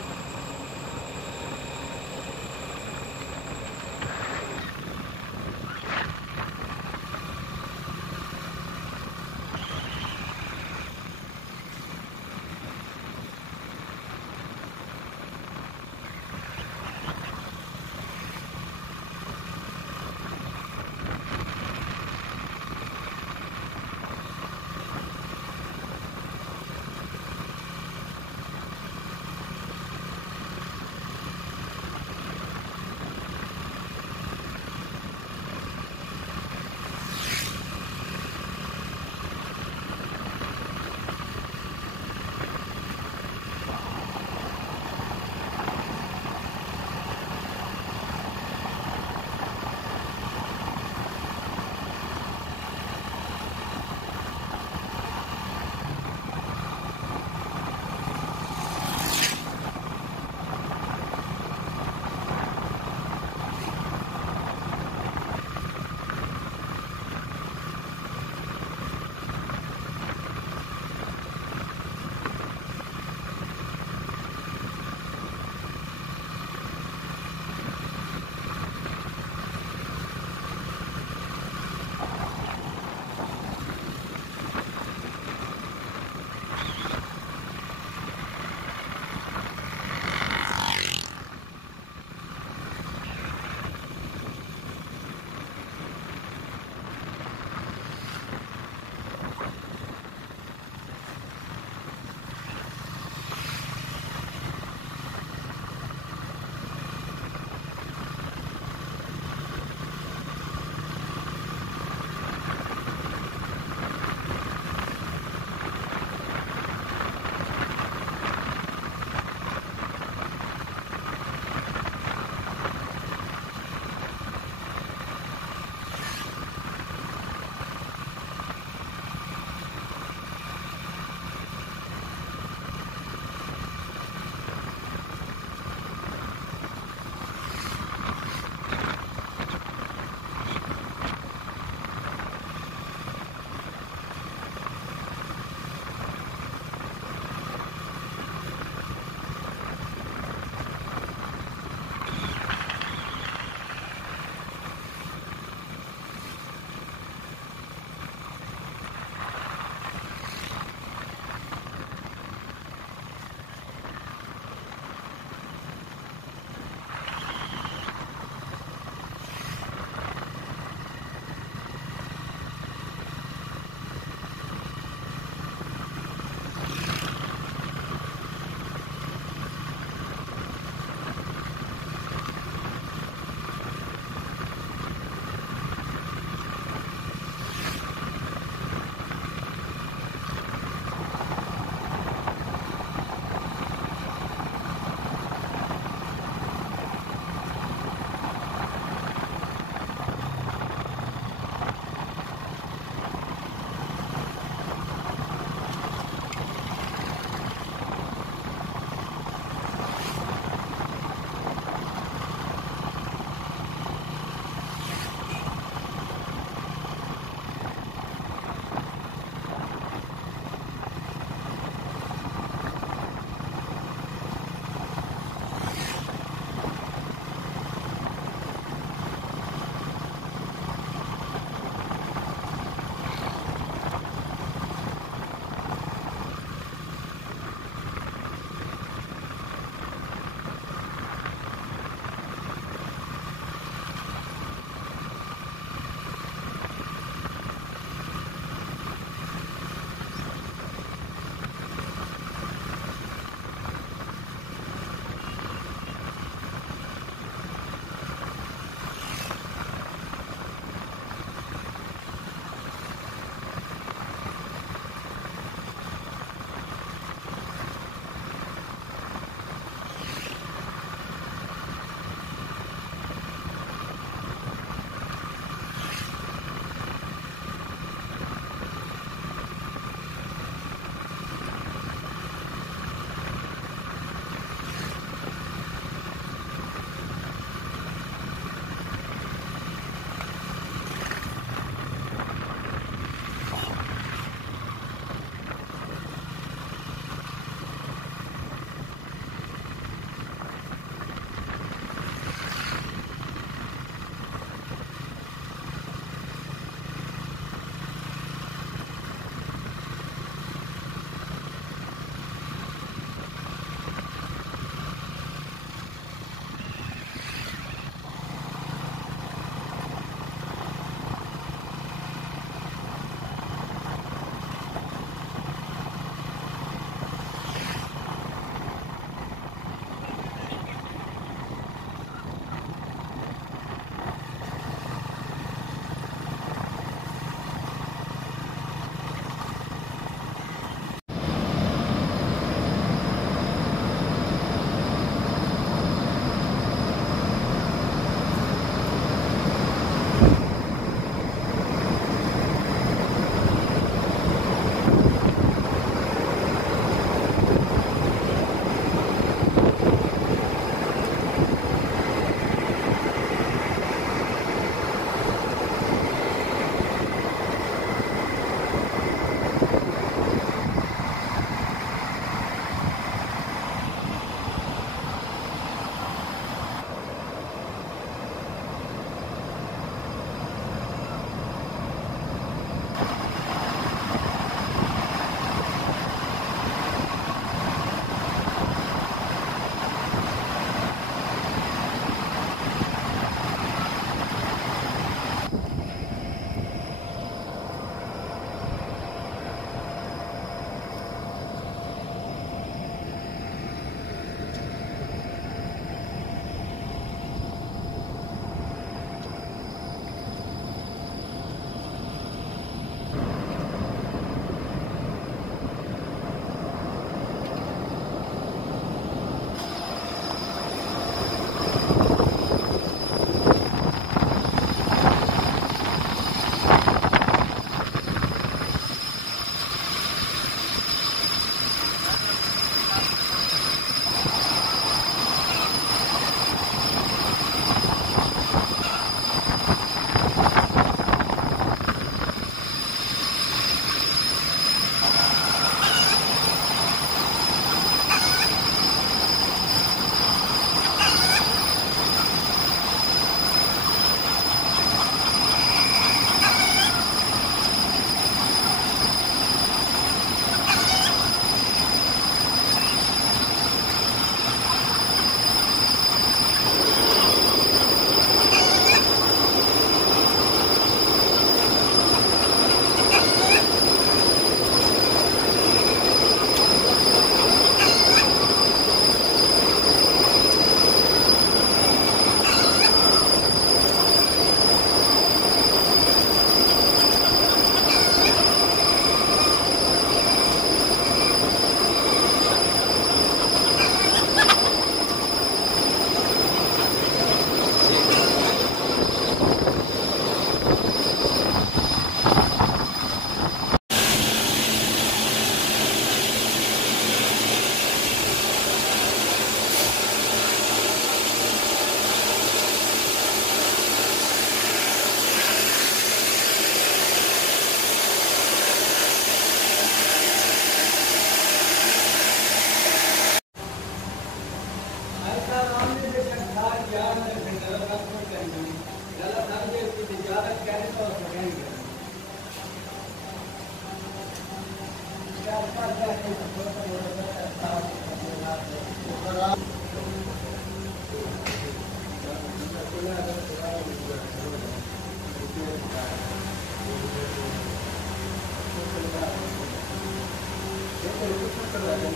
वड्डे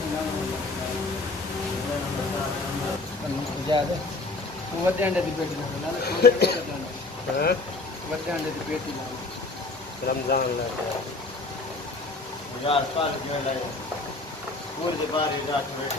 अंडे की पेटी लाओ वड्डे अंडे की पेटी लाओ रमजान यार साल जो है पूरे के बाहर रात बैठे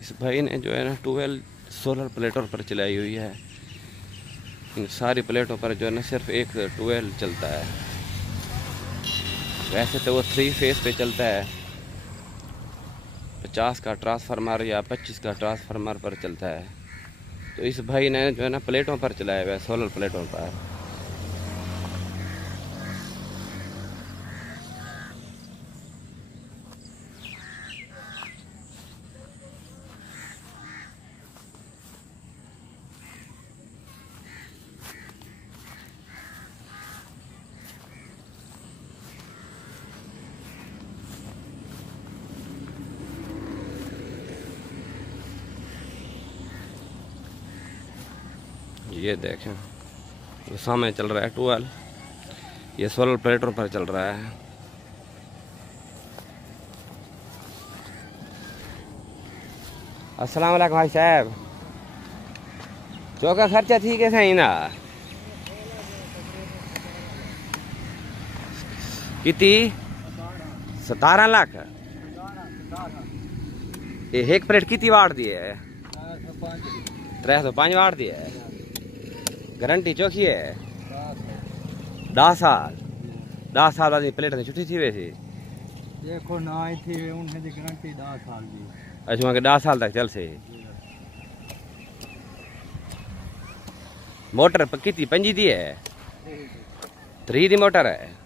इस भाई ने जो है ना 12 सोलर प्लेटों पर चलाई हुई है। इन सारी प्लेटों पर जो है ना सिर्फ एक 12 चलता है। वैसे तो वो 3 फेस पे चलता है, 50 का ट्रांसफार्मर या 25 का ट्रांसफार्मर पर चलता है। तो इस भाई ने जो है ना प्लेटों पर चलाया हुआ है, सोलर प्लेटों पर। ये देखें, वो सामने चल रहा है 12, ये सोलर प्लेटों पर चल रहा है। अस्सलाम वालेकुम भाई साहब, चौका खर्चा ठीक है सही ना? कितनी? 17 लाख। ये एक प्लेट कितनी वाट दी है? 305 वाट दी है। गारंटी चौकी है 10 साल। 10 साल वाली प्लेट ने छुट्टी थी वैसे देखो ना आई थी उन्हें दी गारंटी 10 साल दी। अच्छा, के 10 साल तक चल से। मोटर कितनी 5 दी है? 3 दी मोटर है।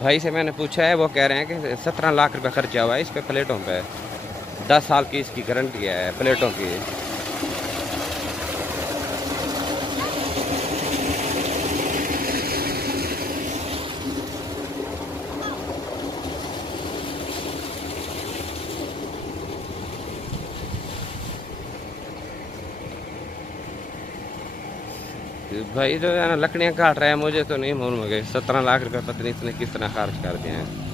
भाई से मैंने पूछा है, वो कह रहे हैं कि 17 लाख रुपए खर्चा हुआ है इस पे प्लेटों पे। 10 साल की इसकी गारंटी है प्लेटों की। भाई जो है ना लकड़ियाँ काट रहा है, मुझे तो नहीं मालूम है 17 लाख रुपए पत्नी इसने किस तरह खर्च कर दिए हैं।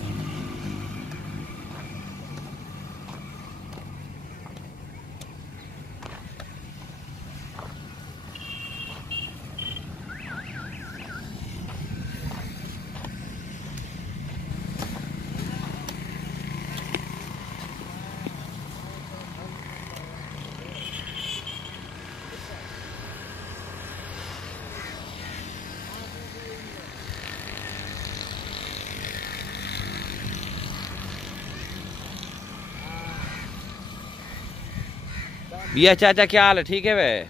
भैया चाचा क्या हाल है? ठीक है वे?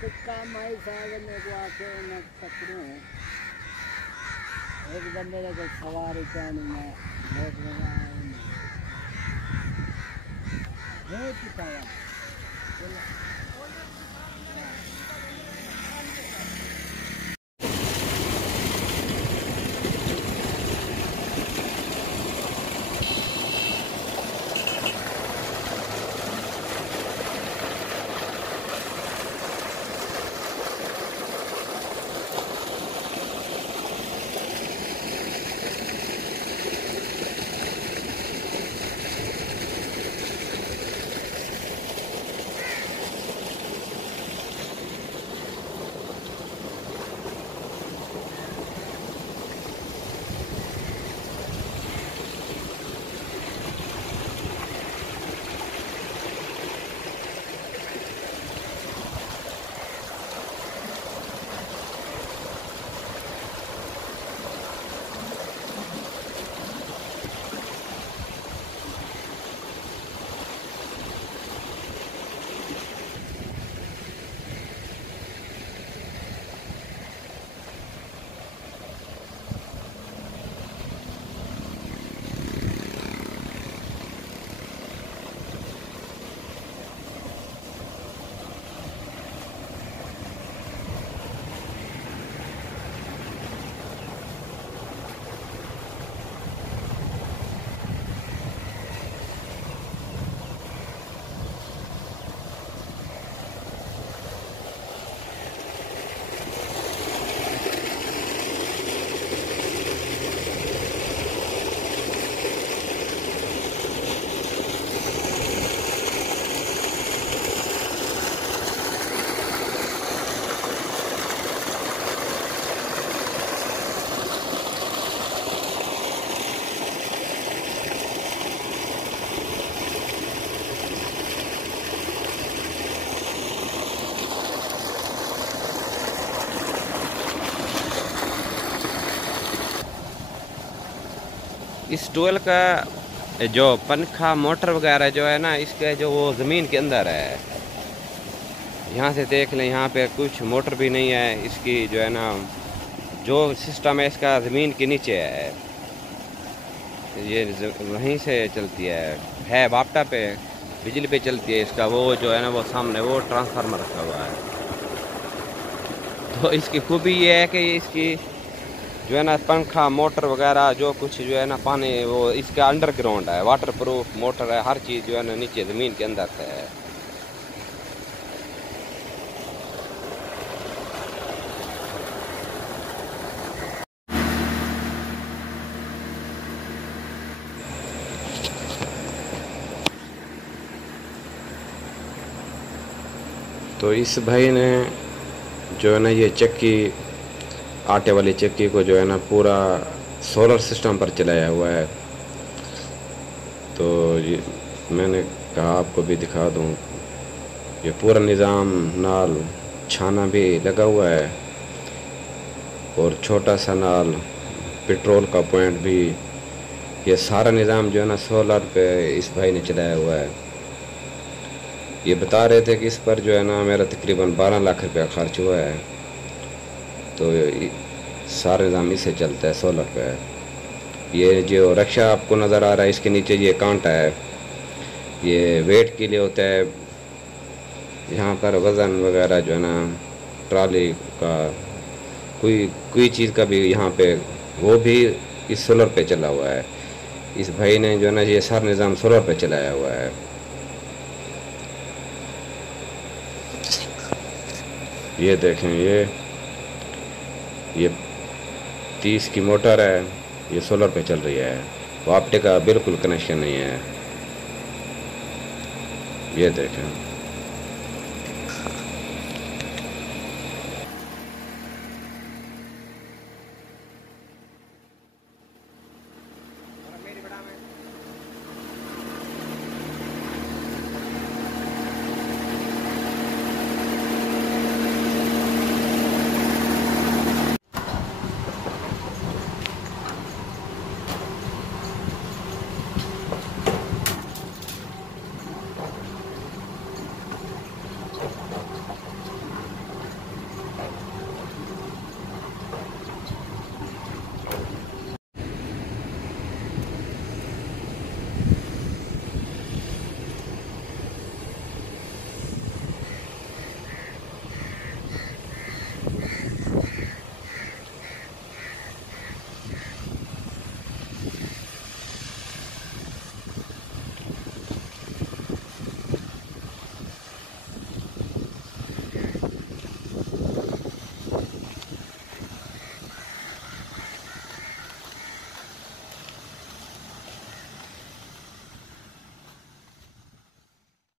कुछ काम आई शायद मेरे को आके मैं पकड़ूँ। एक बंदे ने कोई सवारी करनी मैं बहुत लगा है चुका है। इस ट्यूबवेल का जो पंखा मोटर वगैरह जो है ना, इसके जो वो ज़मीन के अंदर है। यहाँ से देख लें, यहाँ पे कुछ मोटर भी नहीं है। इसकी जो है ना, जो सिस्टम है इसका ज़मीन के नीचे है। ये वहीं से चलती है बाप्टा पे बिजली पे चलती है। इसका वो जो है ना, वो सामने वो ट्रांसफार्मर रखा हुआ है। तो इसकी खूबी ये है कि इसकी जो है ना, पंखा मोटर वगैरह जो कुछ जो है ना, पानी वो इसका अंडरग्राउंड है, वाटर प्रूफ मोटर है। हर चीज़ जो है ना नीचे ज़मीन के अंदर से है। तो इस भाई ने जो है ना, ये चक्की आटे वाली चक्की को जो है ना पूरा सोलर सिस्टम पर चलाया हुआ है। तो ये मैंने कहा आपको भी दिखा दूं। ये पूरा निज़ाम नाल छाना भी लगा हुआ है और छोटा सा नाल पेट्रोल का पॉइंट भी। ये सारा निज़ाम जो है ना सोलर पे इस भाई ने चलाया हुआ है। ये बता रहे थे कि इस पर जो है ना मेरा तकरीबन 12 लाख रुपया खर्च हुआ है। तो सारा निज़ाम इससे चलता है, सोलर पे। ये जो रक्षा आपको नज़र आ रहा है, इसके नीचे ये कांटा है, ये वेट के लिए होता है। यहाँ पर वज़न वगैरह जो है ना, ट्राली का कोई चीज़ का भी यहाँ पे वो भी इस सोलर पे चला हुआ है। इस भाई ने जो है ना ये सारा निज़ाम सोलर पे चलाया हुआ है। ये देखें, ये 30 की मोटर है, ये सोलर पे चल रही है। वापटे का बिल्कुल कनेक्शन नहीं है। ये देखें।